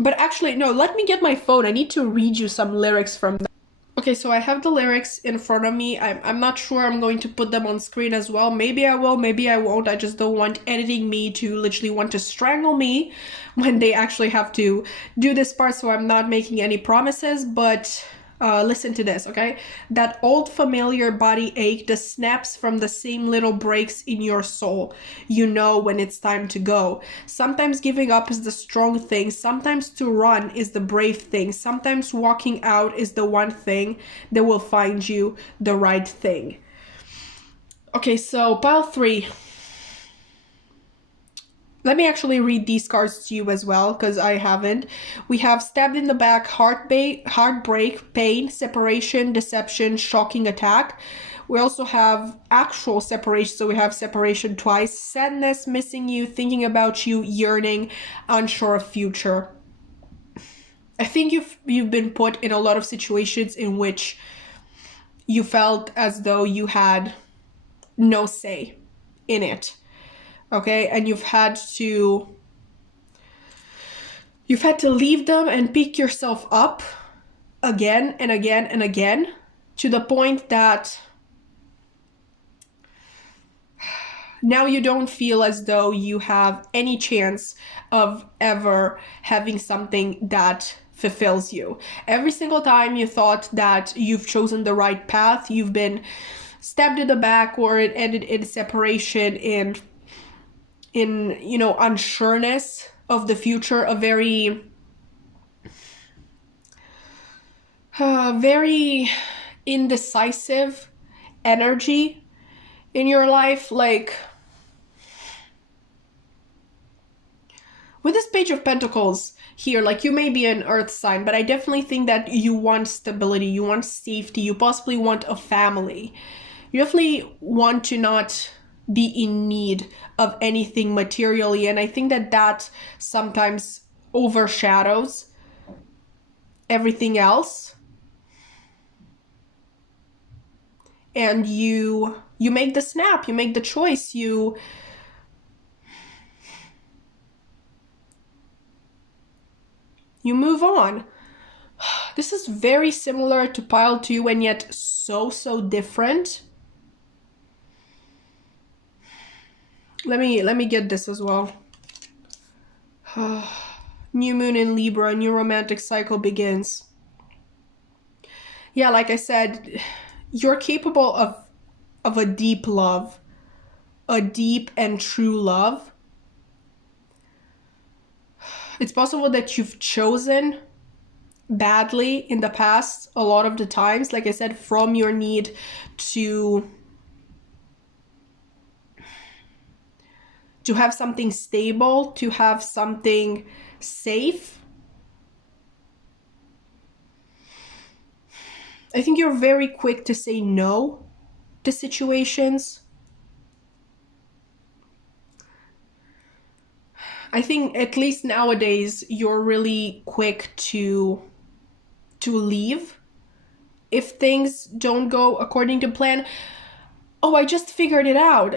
But actually, no, let me get my phone. I need to read you some lyrics from that. Okay, so I have the lyrics in front of me. I'm not sure I'm going to put them on screen as well. Maybe I will, maybe I won't. I just don't want editing me to literally want to strangle me when they actually have to do this part, so I'm not making any promises, but listen to this, okay? That old familiar body ache, the snaps from the same little breaks in your soul. You know when it's time to go. Sometimes giving up is the strong thing. Sometimes to run is the brave thing. Sometimes walking out is the one thing that will find you the right thing. Okay, so pile 3. Let me actually read these cards to you as well, because I haven't. We have stabbed in the back, heartbreak, pain, separation, deception, shocking attack. We also have actual separation, so we have separation twice, sadness, missing you, thinking about you, yearning, unsure of future. I think you've been put in a lot of situations in which you felt as though you had no say in it. Okay, and you've had to leave them and pick yourself up again and again and again, to the point that now you don't feel as though you have any chance of ever having something that fulfills you. Every single time you thought that you've chosen the right path, you've been stabbed in the back, or it ended in separation, in unsureness of the future, a very indecisive energy in your life. Like with this Page of Pentacles here, like you may be an earth sign, but I definitely think that you want stability, you want safety, you possibly want a family. You definitely want to not be in need of anything materially, and I think that sometimes overshadows everything else. And you make the snap, you make the choice, you move on. This is very similar to pile 2 and yet so different. Let me get this as well. New moon in Libra, new romantic cycle begins. Yeah, like I said, you're capable of a deep love, a deep and true love. It's possible that you've chosen badly in the past a lot of the times, like I said, from your need to have something stable, to have something safe. I think you're very quick to say no to situations. I think at least nowadays you're really quick to leave if things don't go according to plan. Oh, I just figured it out.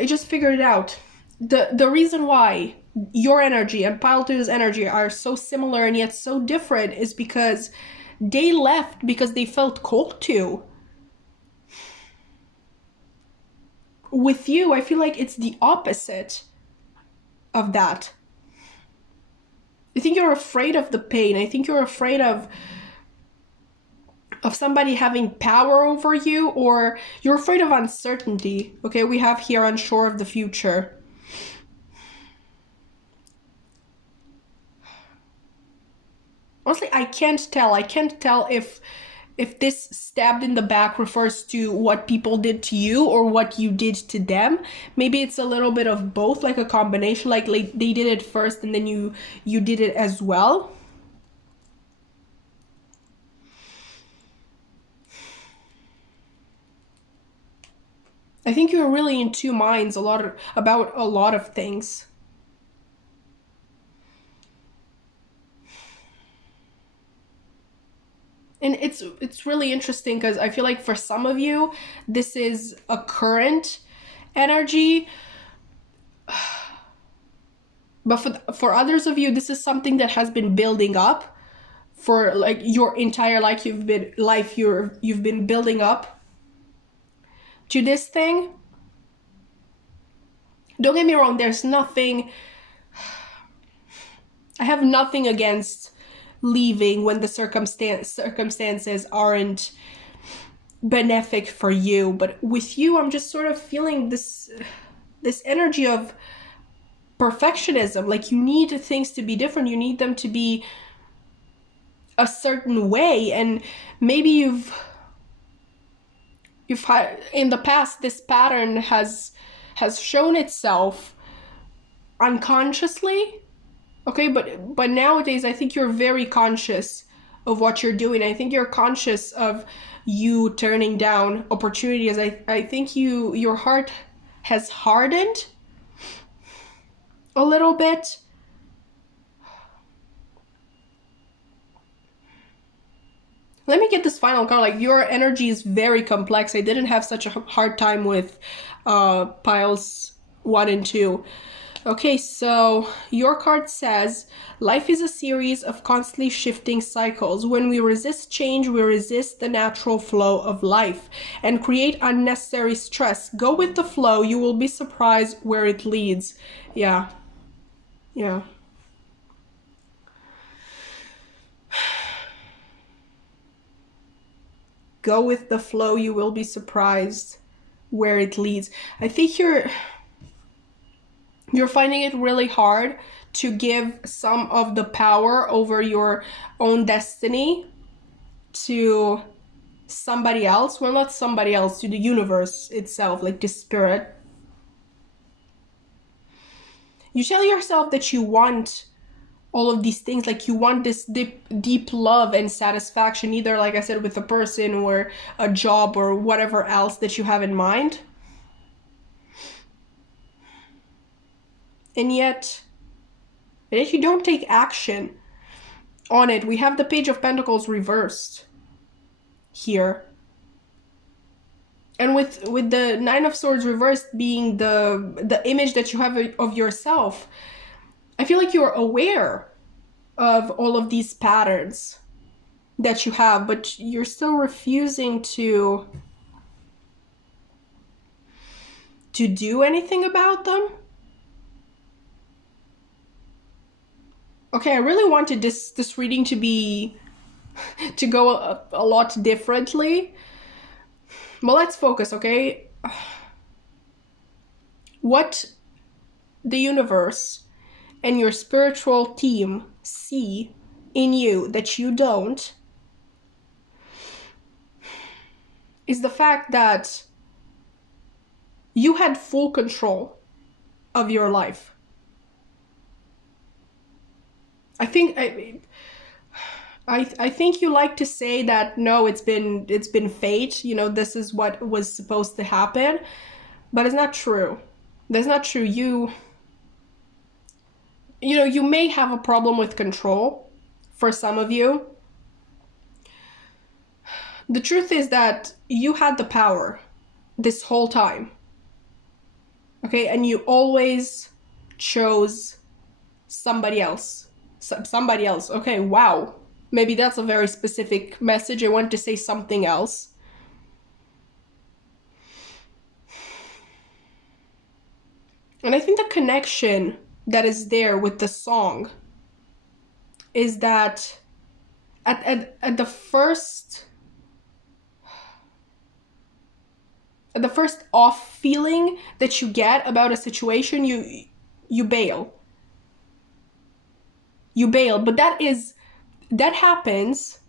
The reason why your energy and pile 2's energy are so similar and yet so different is because they left because they felt called to. With you, I feel like it's the opposite of that. I think you're afraid of the pain. I think you're afraid of somebody having power over you, or you're afraid of uncertainty. Okay, we have here unsure of the future. Honestly, I can't tell if this stabbed in the back refers to what people did to you or what you did to them. Maybe it's a little bit of both, like a combination, like they did it first and then you did it as well. I think you're really in two minds about a lot of things. And it's really interesting because I feel like for some of you, this is a current energy. But for others of you, this is something that has been building up for like your entire life. You've been building up to this thing. Don't get me wrong, there's nothing, I have nothing against leaving when the circumstances aren't benefic for you, but with you, I'm just sort of feeling this energy of perfectionism. Like you need things to be different, you need them to be a certain way, and maybe you've had in the past, this pattern has shown itself unconsciously. Okay, but nowadays I think you're very conscious of what you're doing. I think you're conscious of you turning down opportunities. I think your heart has hardened a little bit. Let me get this final card. Like your energy is very complex. I didn't have such a hard time with piles 1 and 2. Okay, so your card says, life is a series of constantly shifting cycles. When we resist change, we resist the natural flow of life and create unnecessary stress. Go with the flow. You will be surprised where it leads. Yeah. Go with the flow. You will be surprised where it leads. I think you're finding it really hard to give some of the power over your own destiny to somebody else. Well, not somebody else, to the universe itself, like the spirit. You tell yourself that you want all of these things, like you want this deep love and satisfaction, either, like I said, with a person or a job or whatever else that you have in mind. And yet you don't take action on it. We have the Page of Pentacles reversed here. And with the Nine of Swords reversed being the image that you have of yourself, I feel like you're aware of all of these patterns that you have, but you're still refusing to do anything about them. Okay, I really wanted this reading to go a lot differently. But let's focus, okay? What the universe and your spiritual team see in you that you don't is the fact that you had full control of your life. I think you like to say that no, it's been fate, you know, this is what was supposed to happen, but it's not true. That's not true. You know, you may have a problem with control for some of you. The truth is that you had the power this whole time. Okay, and you always chose somebody else. Somebody else. Okay, wow. Maybe that's a very specific message. I want to say something else. And I think the connection that is there with the song is that at the first off feeling that you get about a situation, you bail. You bail, but that happens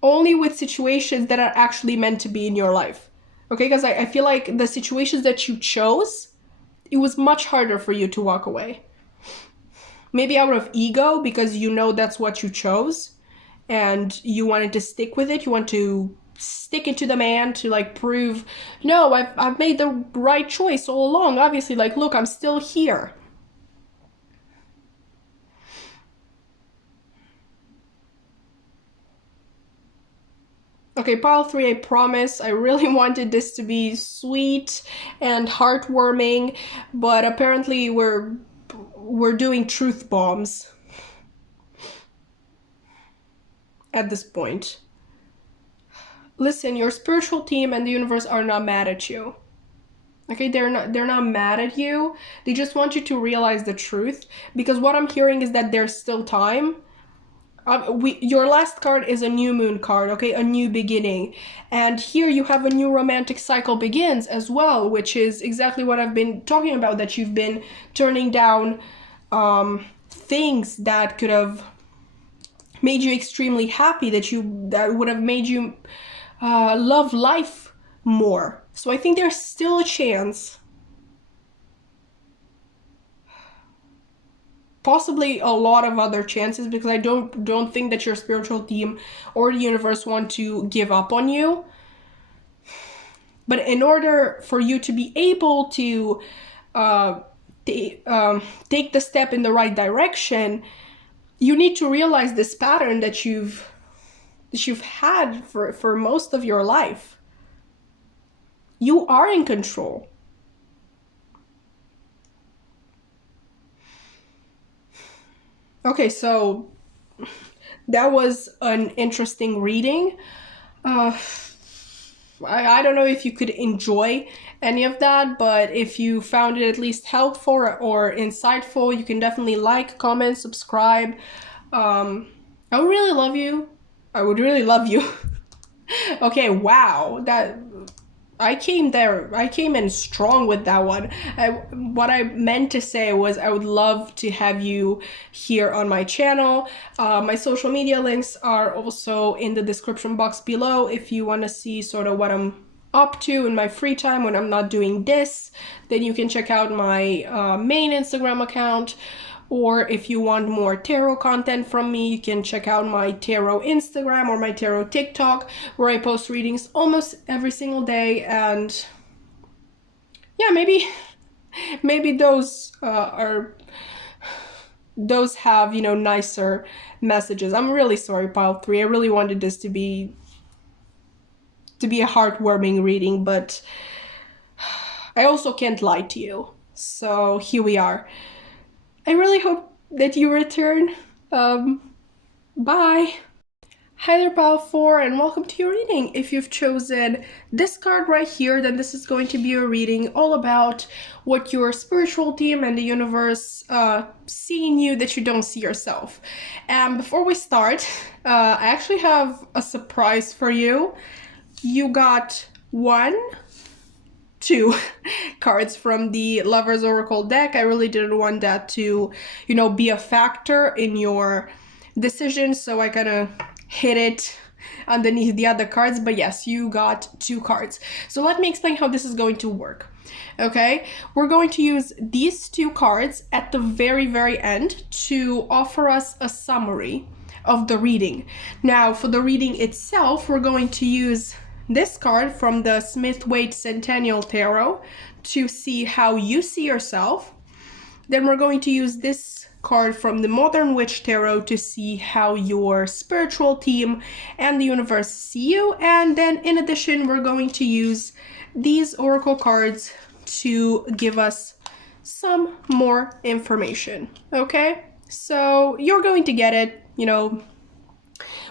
only with situations that are actually meant to be in your life. Okay, because I feel like the situations that you chose, it was much harder for you to walk away. Maybe out of ego, because you know that's what you chose and you wanted to stick with it. You want to stick it to the man to like prove, no, I've made the right choice all along. Obviously, like, look, I'm still here. Okay, pile 3, I promise. I really wanted this to be sweet and heartwarming, but apparently we're doing truth bombs at this point. Listen, your spiritual team and the universe are not mad at you. Okay, they're not mad at you. They just want you to realize the truth, because what I'm hearing is that there's still time. Your last card is a new moon card, okay, a new beginning, and here you have a new romantic cycle begins as well, which is exactly what I've been talking about, that you've been turning down things that could have made you extremely happy, that would have made you love life more. So I think there's still a chance, possibly a lot of other chances, because I don't think that your spiritual team or the universe want to give up on you. But in order for you to be able to take the step in the right direction, you need to realize this pattern that you've had for most of your life. You are in control. Okay, so that was an interesting reading. I don't know if you could enjoy any of that, but if you found it at least helpful or insightful, you can definitely like, comment, subscribe. I would really love you. Okay, wow. That I came there. I came in strong with that one. What I meant to say was I would love to have you here on my channel. My social media links are also in the description box below if you want to see sort of what I'm up to in my free time when I'm not doing this. Then you can check out my main Instagram account. Or if you want more tarot content from me, you can check out my tarot Instagram or my tarot TikTok, where I post readings almost every single day. And yeah, maybe those have, you know, nicer messages. I'm really sorry, pile 3. I really wanted this to be a heartwarming reading, but I also can't lie to you. So here we are. I really hope that you return. Bye. Hi there, Pile 4, and welcome to your reading. If you've chosen this card right here, then this is going to be a reading all about what your spiritual team and the universe see in you that you don't see yourself. And before we start, I actually have a surprise for you. You got 2 cards from the Lover's Oracle deck. I really didn't want that to, you know, be a factor in your decision, so I kind of hid it underneath the other cards. But yes, you got 2 cards. So let me explain how this is going to work. Okay, we're going to use these 2 cards at the very, very end to offer us a summary of the reading. Now, for the reading itself, we're going to use this card from the Smith-Waite Centennial Tarot to see how you see yourself. Then we're going to use this card from the Modern Witch Tarot to see how your spiritual team and the universe see you. And then in addition, we're going to use these oracle cards to give us some more information. Okay, so you're going to get it, you know,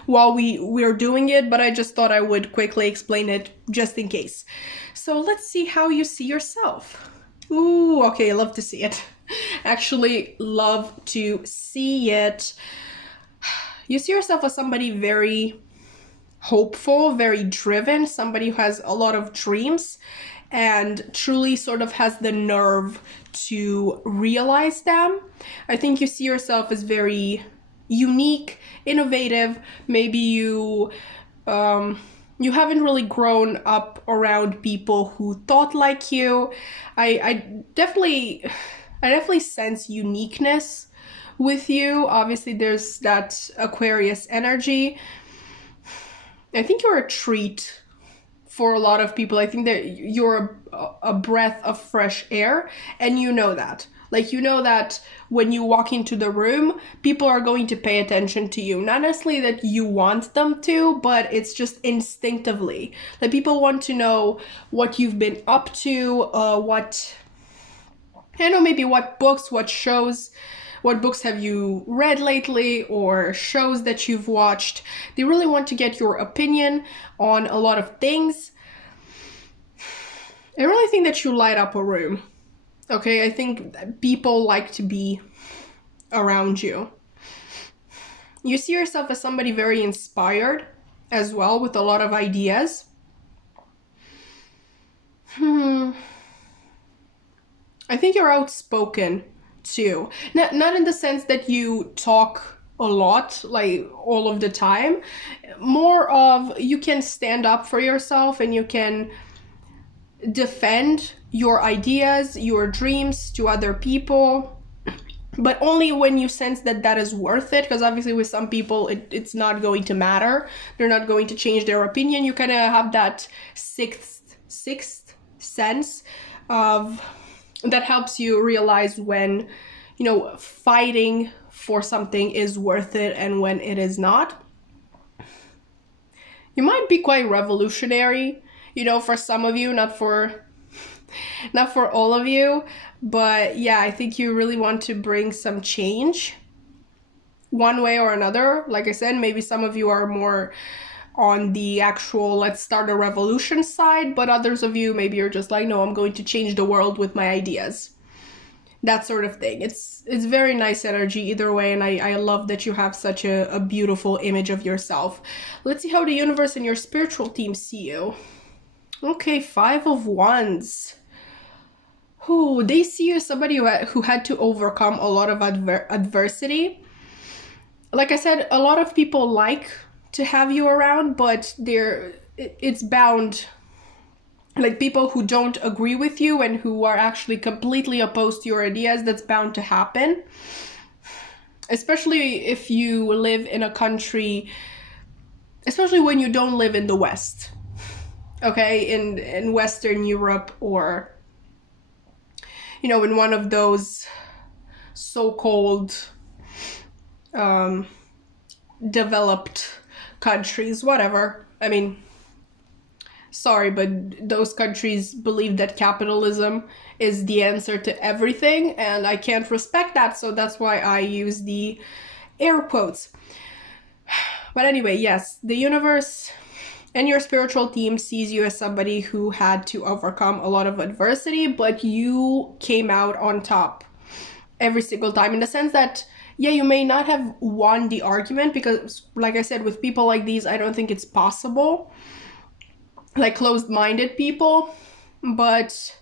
while we're doing it, but I just thought I would quickly explain it just in case. So let's see how you see yourself. Ooh, okay, love to see it. Actually, love to see it. You see yourself as somebody very hopeful, very driven, somebody who has a lot of dreams and truly sort of has the nerve to realize them. I think you see yourself as very unique, innovative. Maybe you haven't really grown up around people who thought like you. I definitely sense uniqueness with you. Obviously, there's that Aquarius energy. I think you're a treat for a lot of people. I think that you're a breath of fresh air, and you know that. Like, you know that when you walk into the room, people are going to pay attention to you. Not necessarily that you want them to, but it's just instinctively. Like, people want to know what you've been up to, maybe what books, what shows, what books have you read lately, or shows that you've watched. They really want to get your opinion on a lot of things. I really think that you light up a room. Okay, I think that people like to be around you. You see yourself as somebody very inspired as well, with a lot of ideas. I think you're outspoken too. Not in the sense that you talk a lot, like all of the time. More of, you can stand up for yourself and you can defend your ideas, your dreams to other people, but only when you sense that that is worth it. Because obviously with some people it's not going to matter, they're not going to change their opinion. You kind of have that sixth sense of that helps you realize when, you know, fighting for something is worth it and when it is not. You might be quite revolutionary, you know, for some of you, not for all of you, but yeah, I think you really want to bring some change one way or another. Like I said, maybe some of you are more on the actual let's start a revolution side, but others of you, maybe you're just like, no, I'm going to change the world with my ideas. that sort of thing. It's very nice energy either way, and I love that you have such a beautiful image of yourself. Let's see how the universe and your spiritual team see you. Okay, 5 of Wands. Who they see you as somebody who had to overcome a lot of adversity. Like I said, a lot of people like to have you around, but it's bound, like people who don't agree with you and who are actually completely opposed to your ideas, that's bound to happen. Especially if you live in a country, especially when you don't live in the West, okay, in Western Europe, or in one of those so-called developed countries, whatever. I mean, sorry, but those countries believe that capitalism is the answer to everything, and I can't respect that, so that's why I use the air quotes. But anyway, yes, the universe and your spiritual team sees you as somebody who had to overcome a lot of adversity, but you came out on top every single time, in the sense that, yeah, you may not have won the argument, because, like I said, with people like these, I don't think it's possible, like closed-minded people, but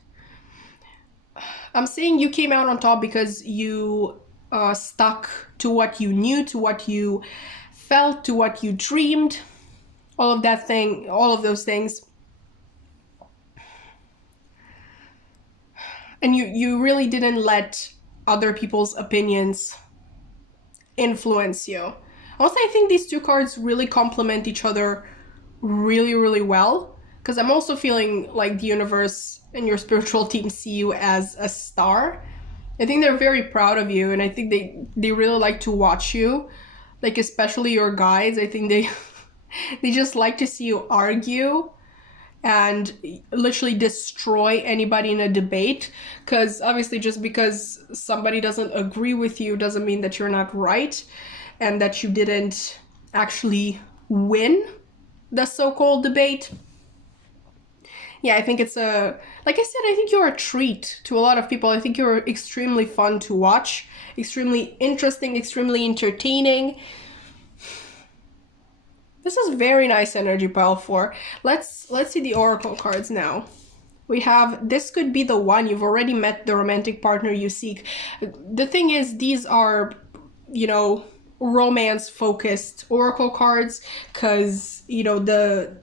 I'm saying you came out on top because you stuck to what you knew, to what you felt, to what you dreamed, all of those things. And you really didn't let other people's opinions influence you. Also, I think these two cards really complement each other really, really well, because I'm also feeling like the universe and your spiritual team see you as a star. I think they're very proud of you, and I think they really like to watch you, like especially your guides. I think they just like to see you argue and literally destroy anybody in a debate, because obviously just because somebody doesn't agree with you doesn't mean that you're not right and that you didn't actually win the so-called debate. Yeah, I think it's like I said, I think you're a treat to a lot of people. I think you're extremely fun to watch, extremely interesting, extremely entertaining. This is very nice energy, pile 4. Let's see the oracle cards now. We have, this could be the one. You've already met the romantic partner you seek. The thing is, these are, romance-focused oracle cards, because, the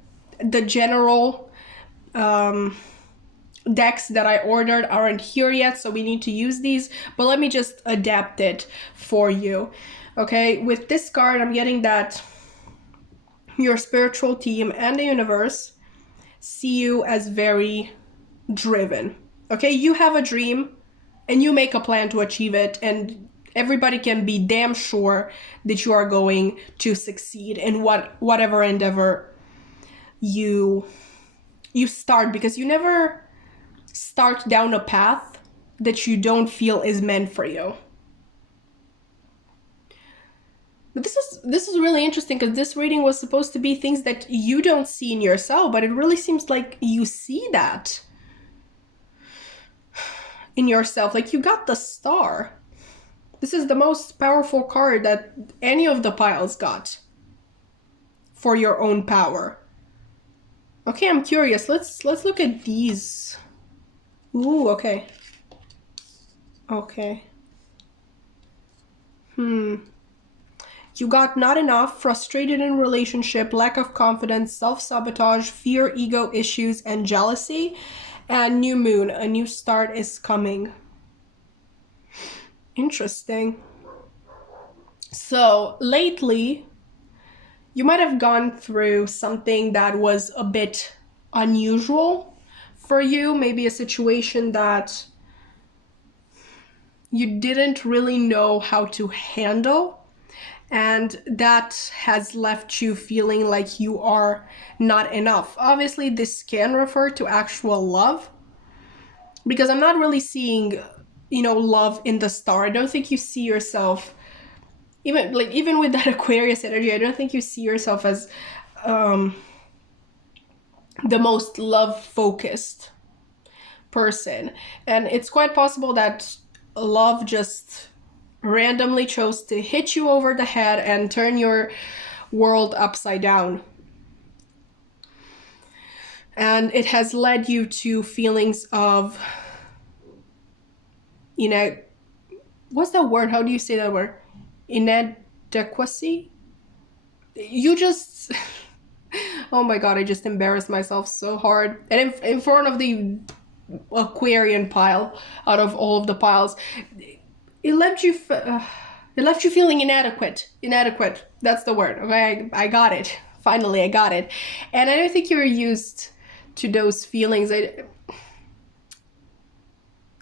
general decks that I ordered aren't here yet, so we need to use these. But let me just adapt it for you. Okay, with this card, I'm getting that your spiritual team and the universe see you as very driven. Okay, you have a dream and you make a plan to achieve it, and everybody can be damn sure that you are going to succeed in whatever endeavor you start, because you never start down a path that you don't feel is meant for you. But this is really interesting, because this reading was supposed to be things that you don't see in yourself, but it really seems like you see that in yourself. Like, you got the star. This is the most powerful card that any of the piles got for your own power. Okay, I'm curious. Let's look at these. Ooh, okay. Okay. You got not enough, frustrated in relationship, lack of confidence, self-sabotage, fear, ego issues, and jealousy. And new moon, a new start is coming. Interesting. So lately, you might have gone through something that was a bit unusual for you, maybe a situation that you didn't really know how to handle. And that has left you feeling like you are not enough. Obviously, this can refer to actual love, because I'm not really seeing, love in the star. I don't think you see yourself, even with that Aquarius energy, I don't think you see yourself as the most love-focused person. And it's quite possible that love just randomly chose to hit you over the head and turn your world upside down. And it has led you to feelings of, what's that word? How do you say that word? Inadequacy? You just, oh my God, I just embarrassed myself so hard. And in front of the Aquarian pile, out of all of the piles, it left you feeling inadequate. That's the word. Okay, I got it. Finally, I got it. And I don't think you're used to those feelings.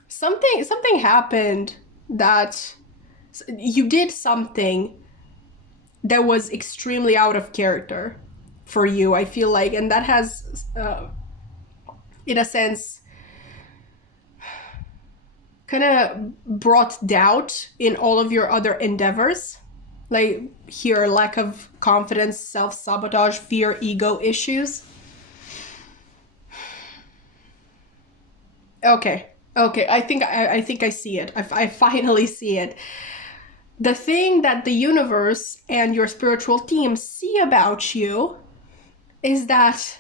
Something happened that you did something that was extremely out of character for you, I feel like, and that has, in a sense, kind of brought doubt in all of your other endeavors. Like here, lack of confidence, self-sabotage, fear, ego issues. Okay, I think I see it. I finally see it. The thing that the universe and your spiritual team see about you is that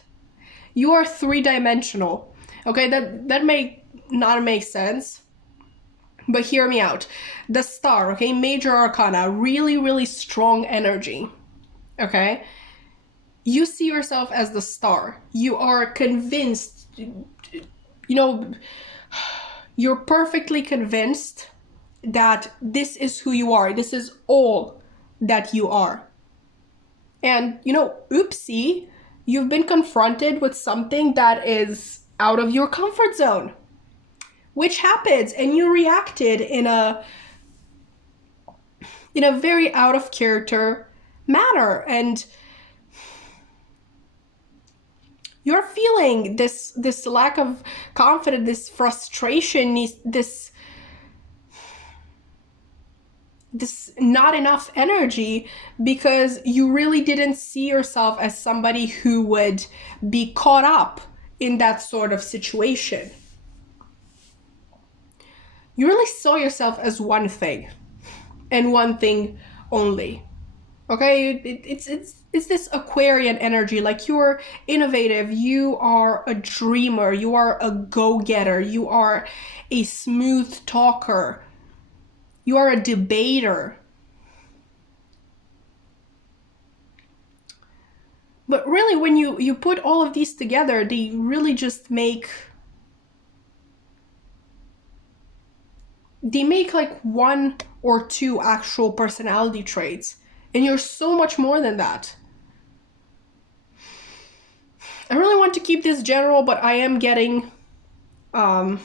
you are three-dimensional. Okay, that may not make sense, but hear me out. The star, okay, major arcana, really, really strong energy. Okay, you see yourself as the star. You are convinced, you're perfectly convinced that this is who you are. This is all that you are. And, oopsie, you've been confronted with something that is out of your comfort zone, which happens, and you reacted in a very out of character manner, and you're feeling this lack of confidence, this frustration, this not enough energy, because you really didn't see yourself as somebody who would be caught up in that sort of situation. You really saw yourself as one thing, and one thing only. Okay, it's this Aquarian energy. Like, you're innovative, you are a dreamer, you are a go-getter, you are a smooth talker, you are a debater. But really, when you put all of these together, they really just make like one or two actual personality traits. And you're so much more than that. I really want to keep this general, but I am getting a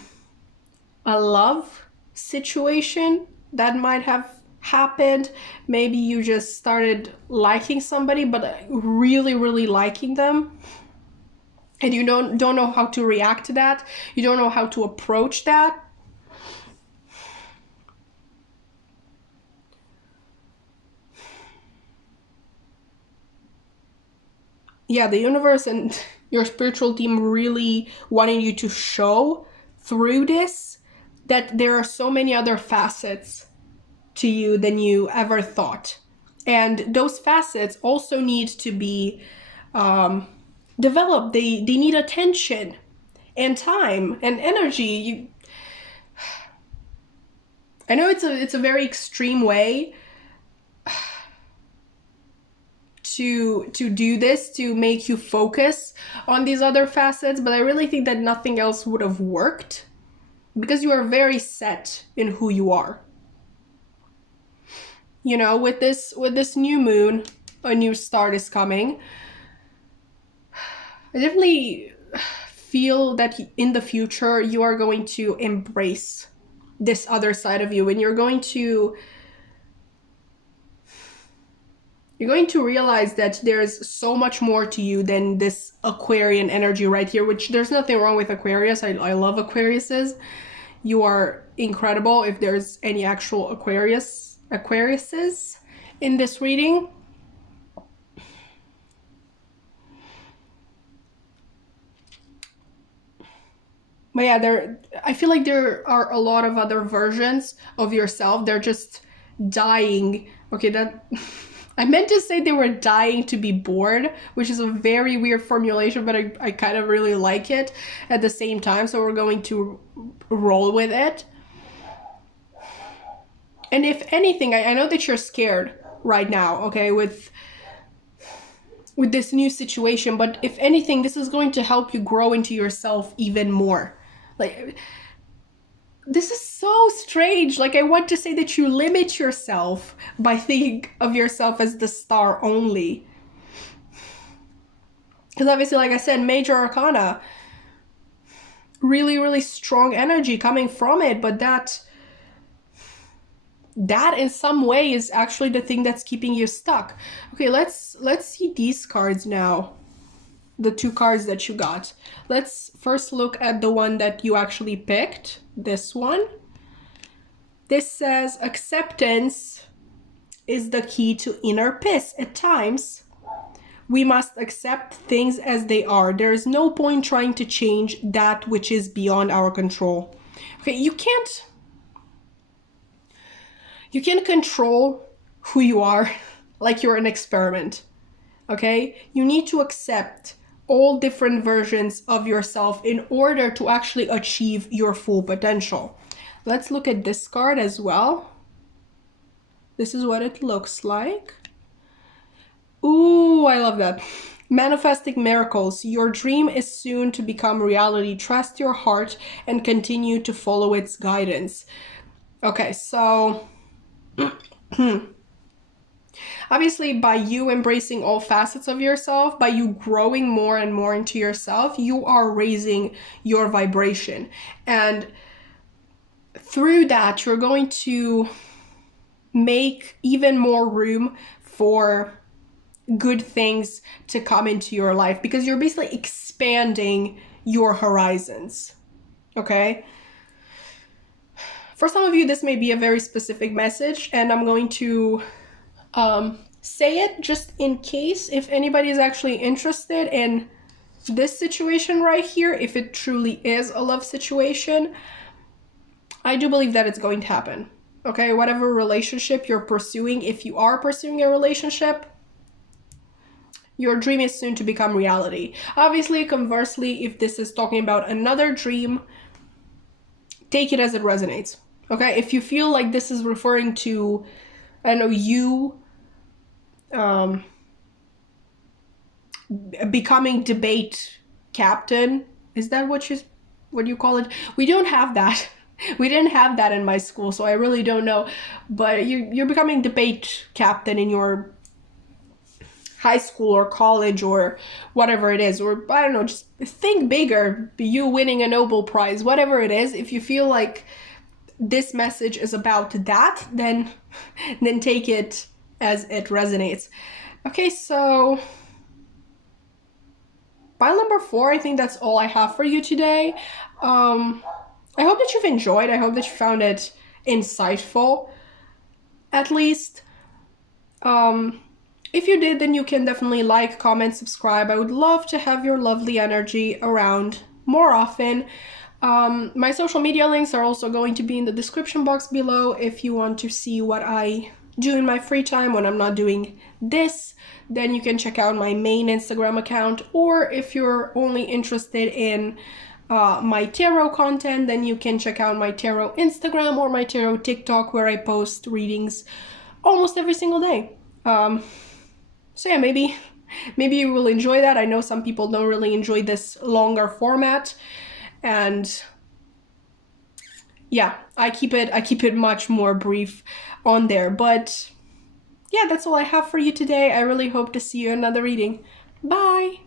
love situation that might have happened. Maybe you just started liking somebody, but really, really liking them. And you don't know how to react to that. You don't know how to approach that. Yeah, the universe and your spiritual team really wanting you to show through this that there are so many other facets to you than you ever thought. And those facets also need to be developed. They need attention and time and energy. I know it's a very extreme way to do this, to make you focus on these other facets, but I really think that nothing else would have worked, because you are very set in who you are. With this new moon, a new start is coming. I definitely feel that in the future you are going to embrace this other side of you, and you're going to realize that there's so much more to you than this Aquarian energy right here, which there's nothing wrong with Aquarius. I love Aquariuses. You are incredible. If there's any actual Aquariuses in this reading. But yeah, I feel like there are a lot of other versions of yourself. They're just dying. Okay, that I meant to say they were dying to be bored, which is a very weird formulation, but I kind of really like it at the same time. So we're going to roll with it. And if anything, I know that you're scared right now, okay, with this new situation, but if anything, this is going to help you grow into yourself even more. Like, this is so strange. Like, I want to say that you limit yourself by thinking of yourself as the star only. Because obviously, like I said, major arcana, really, really strong energy coming from it, but that in some way is actually the thing that's keeping you stuck. Okay, let's see these cards now. The two cards that you got. Let's first look at the one that you actually picked, this one. This says acceptance is the key to inner peace. At times, we must accept things as they are. There is no point trying to change that which is beyond our control. Okay, you can't control who you are like you're an experiment. Okay? You need to accept all different versions of yourself in order to actually achieve your full potential. Let's look at this card as well. This is what it looks like. Ooh, I love that. Manifesting miracles. Your dream is soon to become reality. Trust your heart and continue to follow its guidance. Okay, so obviously, by you embracing all facets of yourself, by you growing more and more into yourself, you are raising your vibration. And through that, you're going to make even more room for good things to come into your life, because you're basically expanding your horizons. Okay? For some of you, this may be a very specific message, and I'm going to say it just in case if anybody is actually interested in this situation right here, if it truly is a love situation. I do believe that it's going to happen. Okay, whatever relationship you're pursuing, if you are pursuing a relationship, your dream is soon to become reality. Obviously, conversely, if this is talking about another dream, take it as it resonates. Okay, if you feel like this is referring to, I don't know, you becoming debate captain, is that what you call it? We don't have that. We didn't have that in my school, so I really don't know. But you're becoming debate captain in your high school or college or whatever it is, or I don't know, just think bigger, you winning a Nobel Prize, whatever it is. If you feel like this message is about that, then take it as it resonates. Okay, so pile number 4, I think that's all I have for you today. I hope that you've enjoyed. I hope that you found it insightful, at least. If you did, then you can definitely like, comment, subscribe. I would love to have your lovely energy around more often. My social media links are also going to be in the description box below if you want to see what I do in my free time when I'm not doing this. Then you can check out my main Instagram account, or if you're only interested in my tarot content, then you can check out my tarot Instagram or my tarot TikTok, where I post readings almost every single day. So yeah, maybe you will enjoy that. I know some people don't really enjoy this longer format, and yeah, I keep it much more brief on there. But yeah, that's all I have for you today. I really hope to see you in another reading. Bye!